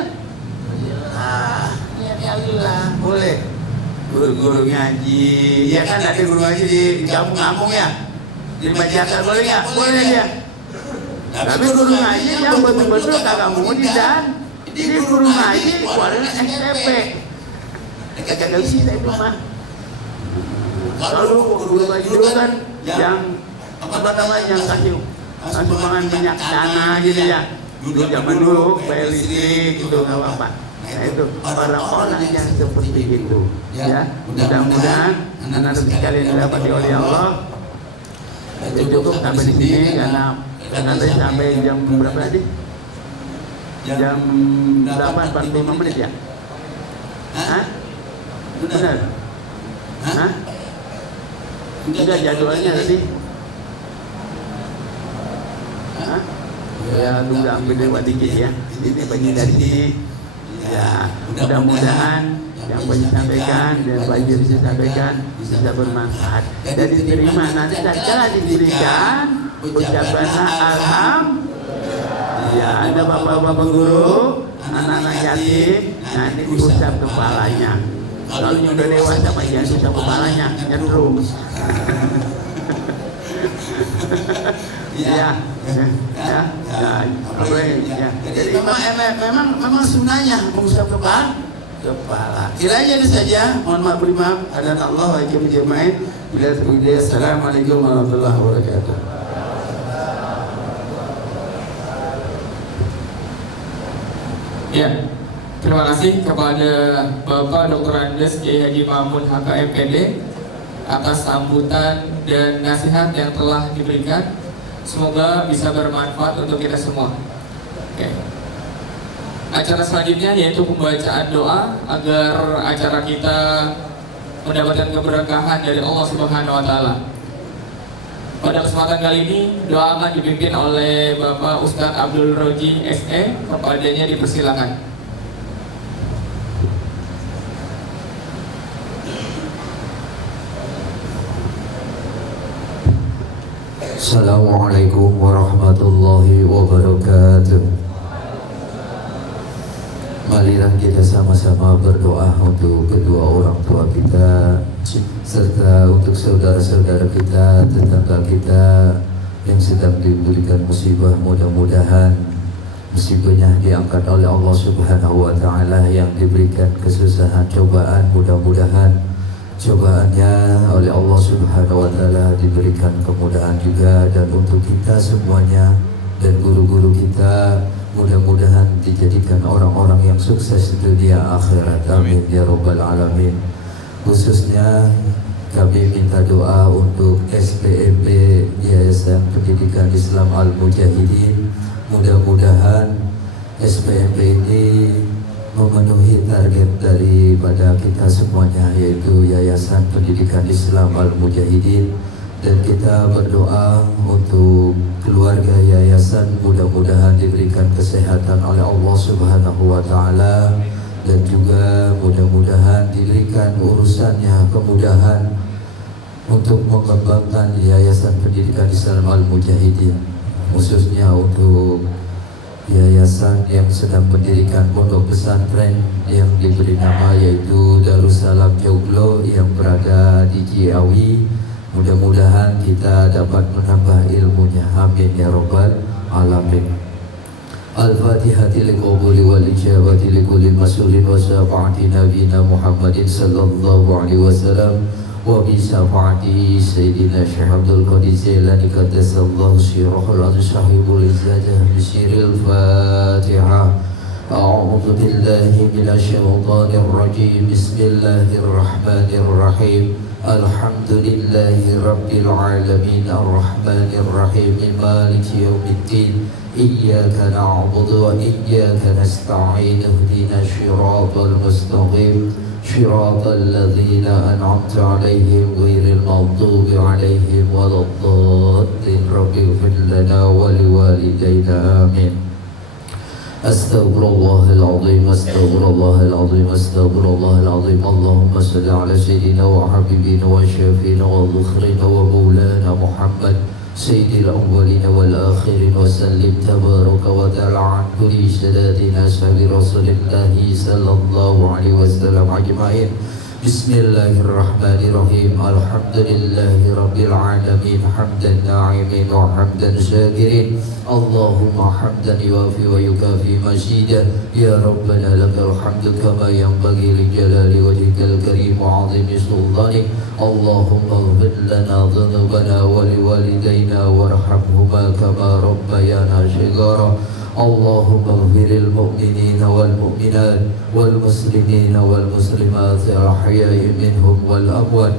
niatnya lillah, boleh. Guru-guru ngaji, ya kan ada guru ngaji di kampung-kampung ya. Dibacakan boleh nggak? Boleh ya. Tapi guru ngaji yang betul-betul kagak mudi dan di guru ngaji warna STP. Kagak isi dari rumah. Kalau guru ngaji itu kan yang apa namanya yang kasih sumbangan minyak tanah gitu ya. Dulu zaman dulu bayar listrik gitu nggak apa-apa. Nah itu para orang yang seperti itu ya. Mudah-mudahan anak-anak sekalian dapat oleh Allah. Cukup sampai di sini karena sampai jam berapa tadi? Jam 8:45 menit ya? Hah? Benar? Hah? Enggak jadwalnya tadi? Hah? Ya nunggu ambil lewat dikit ya. Ini bagi dari sini. Ya mudah-mudahan yang banyak sampaikan dan banyak bisa sampaikan bisa bermanfaat dan diterima. Nanti setelah diberikan ucapanlah alhamdulillah. Ya ada bapak-bapak guru, anak-anak yatim, nanti diusap kepalanya. Kalau yang udah dewasa jangan usap kepalanya, nyetrum. Ya. Jadi memang sunnahnya mengusap kepala. Kiranya ini saja. Mohon maaf beri maaf. Adan Allah wa ikum jamain. Assalamualaikum warahmatullahi wabarakatuh. Ya, terima kasih kepada Bapak Dr. Andes Kiai Haji Mamun HKMPD atas sambutan dan nasihat yang telah diberikan. Semoga bisa bermanfaat untuk kita semua. Oke. Acara selanjutnya yaitu pembacaan doa agar acara kita mendapatkan keberkahan dari Allah Subhanahu wa taala. Pada kesempatan kali ini doa akan dipimpin oleh Bapak Ustadz Abdul Roji SE. Kepadanya dipersilakan. Assalamualaikum warahmatullahi wabarakatuh. Marilah kita sama-sama berdoa untuk kedua orang tua kita serta untuk saudara-saudara kita, tetangga kita yang sedang diberikan musibah. Mudah-mudahan musibahnya diangkat oleh Allah Subhanahu wa taala. Yang diberikan kesusahan, cobaan, mudah-mudahan cobaannya oleh Allah Subhanahu wa taala diberikan kemudahan juga. Dan untuk kita semuanya dan guru-guru kita, mudah-mudahan dijadikan orang-orang yang sukses dunia akhirat. Amin ya rabbal alamin. Khususnya kami minta doa untuk SPMP Yayasan Pendidikan Islam Al-Mujahidin. Mudah-mudahan SPMP ini memenuhi target daripada kita semuanya, yaitu Yayasan Pendidikan Islam Al-Mujahidin. Dan kita berdoa untuk keluarga yayasan, mudah-mudahan diberikan kesehatan oleh Allah Subhanahu wa Ta'ala, dan juga mudah-mudahan diberikan urusannya kemudahan untuk mengembangkan Yayasan Pendidikan Islam Al-Mujahidin, khususnya untuk yayasan yang sedang mendirikan pondok pesantren yang diberi nama yaitu Darussalam Joglo yang berada di Ciawi. Mudah-mudahan kita dapat menambah ilmunya. Amin ya rabbal alamin. Al-Fatihati liqabuli wal ijabati likulli mas'ulin wa syafa'ati nabiyina Muhammadin sallallahu alaihi wasallam wa bi syafa'ati sayyidina Syekh Abdul Qadir Jailani qaddasallahu sirrahul azim sahibul izzah bisiril Fatihah. A'udzu billahi minasy syaithanir rajim. Bismillahir rahmanir rahim. Alhamdulillahi rabbil alamin arrahmanir rahim maliki yaumiddin iyyaka na'budu wa iyyaka nasta'in ihdinas siratal mustaqim siratal ladzina an'amta 'alaihim ghairil maghdubi 'alaihim waladdallin rabbighfir lana wa liwalidayna amin. Astaghfirullahal azim, astaghfirullahal azim, astaghfirullahal azim. Allahumma salli ala sayyidina wa habibina wa syafiina wa dhukhrina wa maulana Muhammad sayyidil awwalina wal akhirin wa sallim tabaraka wa ta'ala an kulli sadatina ashabi rasulillahi sallallahu alaihi wasallam ajma'in. Bismillahirrahmanirrahim. Alhamdulillahi rabbil alamin, hamdan na'imin wa hamdan syakirin. Allahumma hamdan yuafi wa yukafi masjidah. Ya Rabbana lakal hamdu kama yanbaghi li jalali wajhikal karim wa 'azimi sultanik. Allahumma ighfir lana dhunubana wa liwalidayna warhamhuma kama rabbayana shighara. Allahumma ighfiril mu'minina wal mu'minat wal muslimina wal muslimat al-ahya'i minhum wal amwat.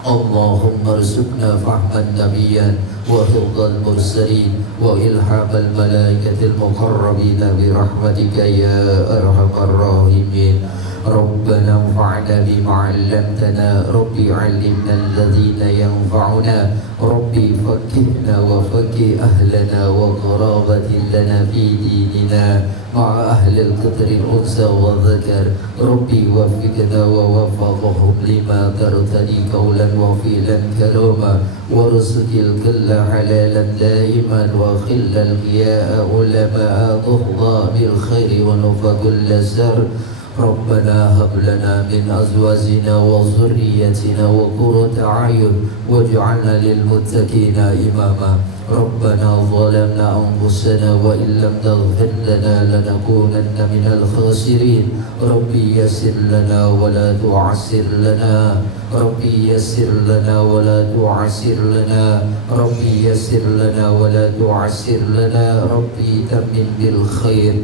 Allahumma arzuqna fahman nabiyyan wa hifdzal mursalin wa ilhamal malaikatil muqarrabina bi rahmatika ya arhamar rahimin. Rabbana anfa'na bima 'allamtana, Rabbi 'allimna alladhina yanfa'una, Rabbi faqqihna wa faqqih ahlana wa qarabatin lana fi dinina ma'a ahli al-qadri al-unsa wa dhakar. Rabbi waffiqna wa waffaqhum lima tartadi qawlan wa fi'lan kalama warzuqil kulla halalan daiman wa khillal qiya'a ulama'a dhuhda bil khairi wa nufa kulla sar. Rabbana hab lana min azwajina wa dhurriyyatina wa qurrata a'yun waj'alna lil muttaqina imama. Rabbana zalamna anfusana wa illam taghfir lana lanakunanna minal khasirin. Rabbi yassir lana wa la tu'assir lana. Rabbi yassir lana wa la tu'assir lana. Rabbi yassir lana wa la tu'assir lana. Rabbi tammin bil khair.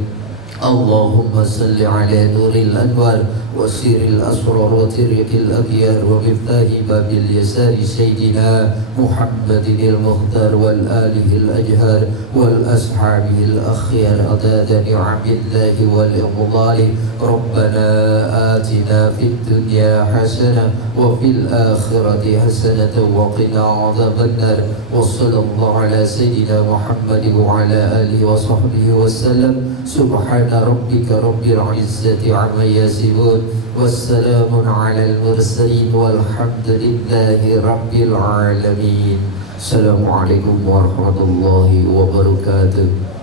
Allahumma salli ala nuril anwar wa siril asrar wa tiriqil akhyar wa miftahi babil yasari sayyidina Muhammadinil mukhtar wal alihil ajhar wal ashabihil akhyar adada ni'amillahi wal iqbali. Rabbana atina fid dunya hasanah wa fil akhirati hasanah wa qina adzabannar. Wa sallallahu ala sayyidina Muhammadin wa ala alihi wa sahbihi wa sallam. Subhana rabbika rabbil izzati amma yasifun wassalamun alal mursalin walhamdulillahi rabbil alamin. Assalamualaikum warahmatullahi wabarakatuh.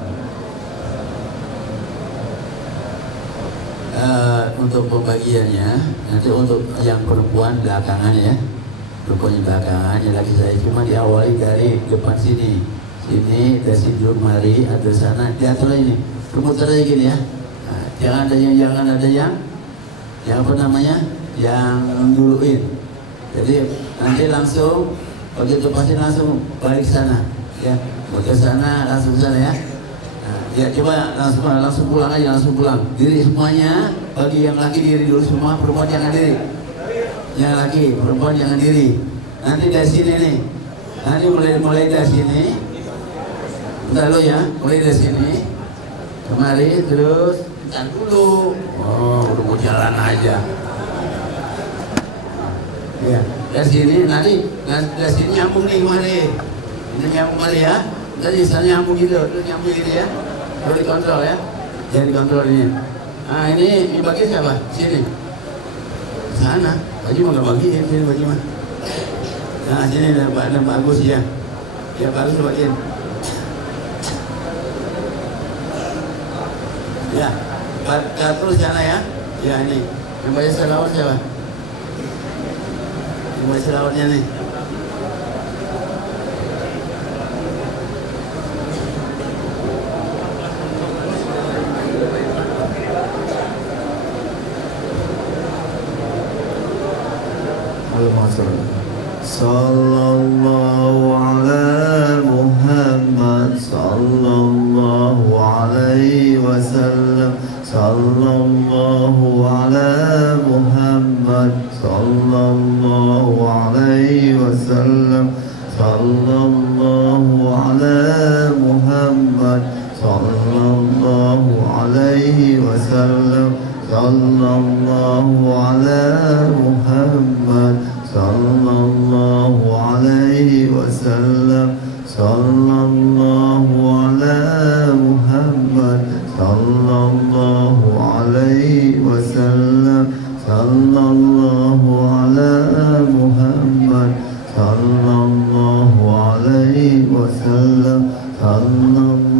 Untuk pembagiannya nanti untuk yang perempuan belakangan ya, perempuan belakangan, yang laki saya cuma diawali dari depan sini, dari sini dulu mari atau sana diatur ini, permuter aja gini ya. Nah, jangan ada yang apa namanya, yang duluin. Jadi nanti langsung begitu pasti langsung balik sana ya, ke sana langsung sana ya. Nah, Ya coba langsung pulang aja, langsung pulang. Diri semuanya, bagi yang laki diri dulu semua, perempuan jangan diri. Yang laki, perempuan jangan diri. Nanti dari sini nih. Nanti mulai dari sini. Bentar lo ya, mulai dari sini. Kemari terus dan dulu. Oh, udah mau jalan aja. Ya, dari sini nanti dari sini nyambung nih kemari. Ini nyambung kemari ya. Tadi sana nyambung gitu, terus nyambung gitu ya. Perlu dikontrol ya. Jangan dikontrol ini. Nah ini bagi siapa? Sini. Sana. Baju mah nggak bagiin, sini baju mah. Nah sini ada bagus ya. Ya bagus bagiin. Ya, terus sana ya. Ya ini. Yang baca selawat siapa? Yang baca selawatnya nih. Sallallahu ala Muhammad sallallahu alaihi wasallam. Sallallahu ala Muhammad sallallahu alaihi wasallam. Sallallahu ala Muhammad sallallahu alaihi wasallam. Sallallahu ala Muhammad sallallahu alaihi wasallam. Sallallahu ala Muhammad sallallahu alaihi wasallam. Sallallahu ala Muhammad sallallahu alaihi wasallam. Sallallahu ala Muhammad sallallahu alaihi wasallam. Sallallahu ala Muhammad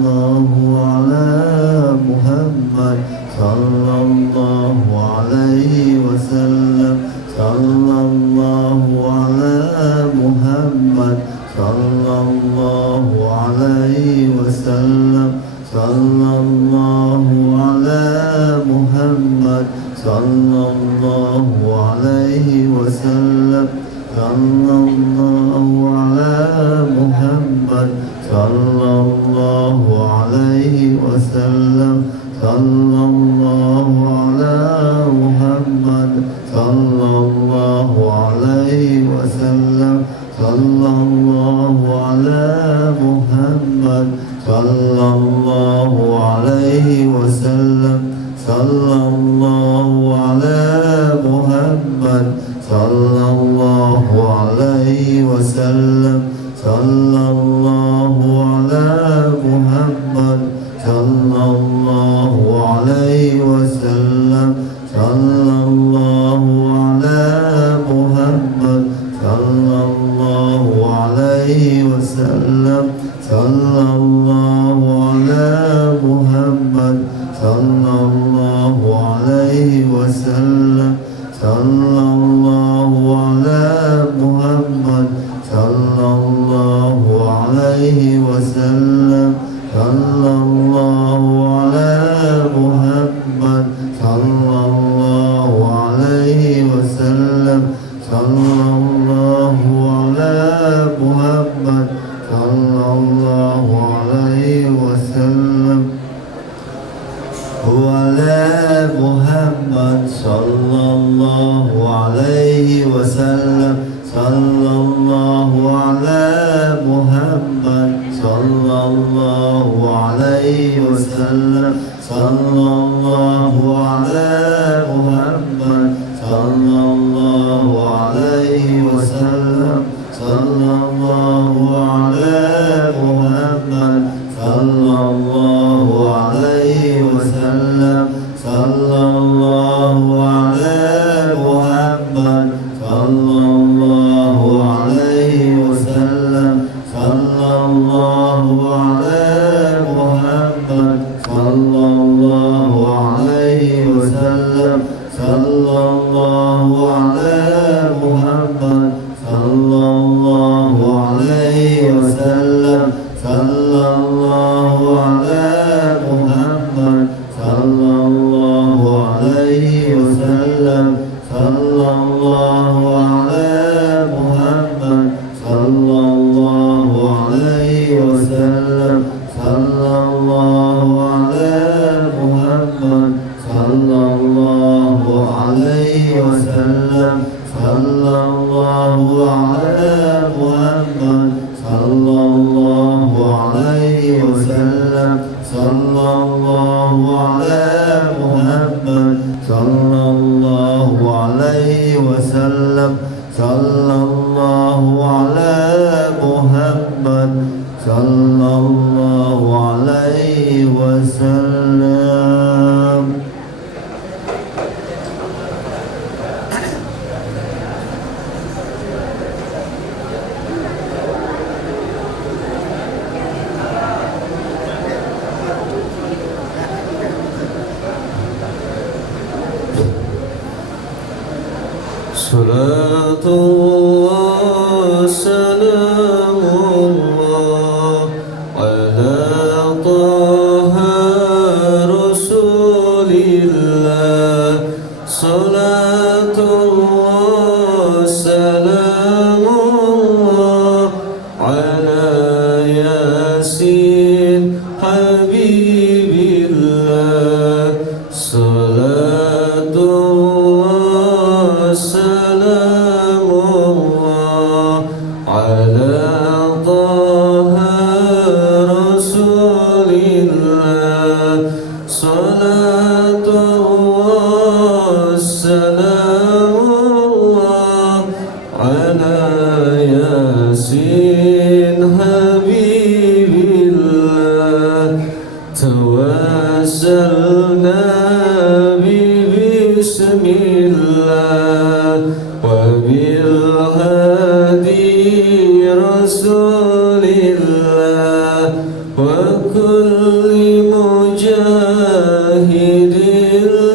sallallahu alaihi wasallam. Sallallahu ala Muhammad sallallahu alaihi wasallam. Sallallahu ala Muhammad sallallahu alaihi wasallam. Sallallahu ala Muhammad sallallahu alaihi wasallam. Sallallahu ala Muhammad sallallahu alaihi wasallam. Sallallahu ala Muhammad sallallahu alaihi wasallam. Sallallahu ala Muhammad sallallahu alaihi wasallam. Sallallahu ala Muhammad sallallahu alaihi wasallam. Sallallahu ala Muhammad sallallahu alaihi wasallam. Sallallahu ala Muhammad sallallahu alaihi wasallam. Sallallahu ala Muhammad sallallahu alaihi wasallam. Sallallahu ala Muhammad sallallahu alaihi wasallam. Wala Muhammad sallallahu alaihi wasallam. Sallallahu ala Muhammad sallallahu alaihi wasallam. Sallallahu ala Muhammad sallallahu alaihi wasallam. Sallallahu ala Muhammad sallallahu alaihi wasallam. Sallallahu ala Muhammad sallallahu alaihi wasallam. Sallallahu ala Muhammad sallallahu alaihi wasallam. Sallallahu ala Muhammad sallallahu alaihi wasallam. Sallallahu ala Muhammad sallallahu alaihi wasallam. Sallallahu ala Muhammad sallallahu alaihi wasallam. Sallallahu صلى الله على محمد صلى الله عليه وسلم صلى الله على محمد صلى الله عليه وسلم. صلاة الله سلام الله على طه رسول الله صلاة الله سلام الله على ياسين حبيب الله صلاة الله سلام الله على طه رسول الله صلاة الله سلام الله على ياسين حبيب الله توسلنا بسم الله وبالهادي رسول الله وكل مجاهد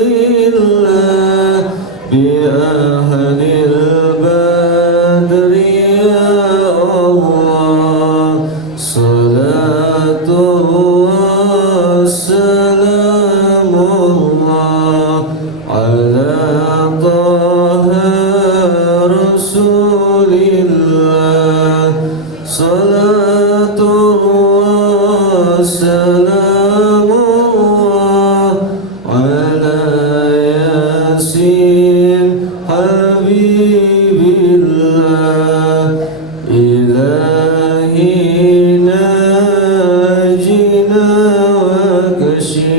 لله بأهل البدر يا الله صلاة الله سلام الله على طه رسول الله صلاة الله سلام الله على ياسين حبيب الله إلهي ناجنا وكشف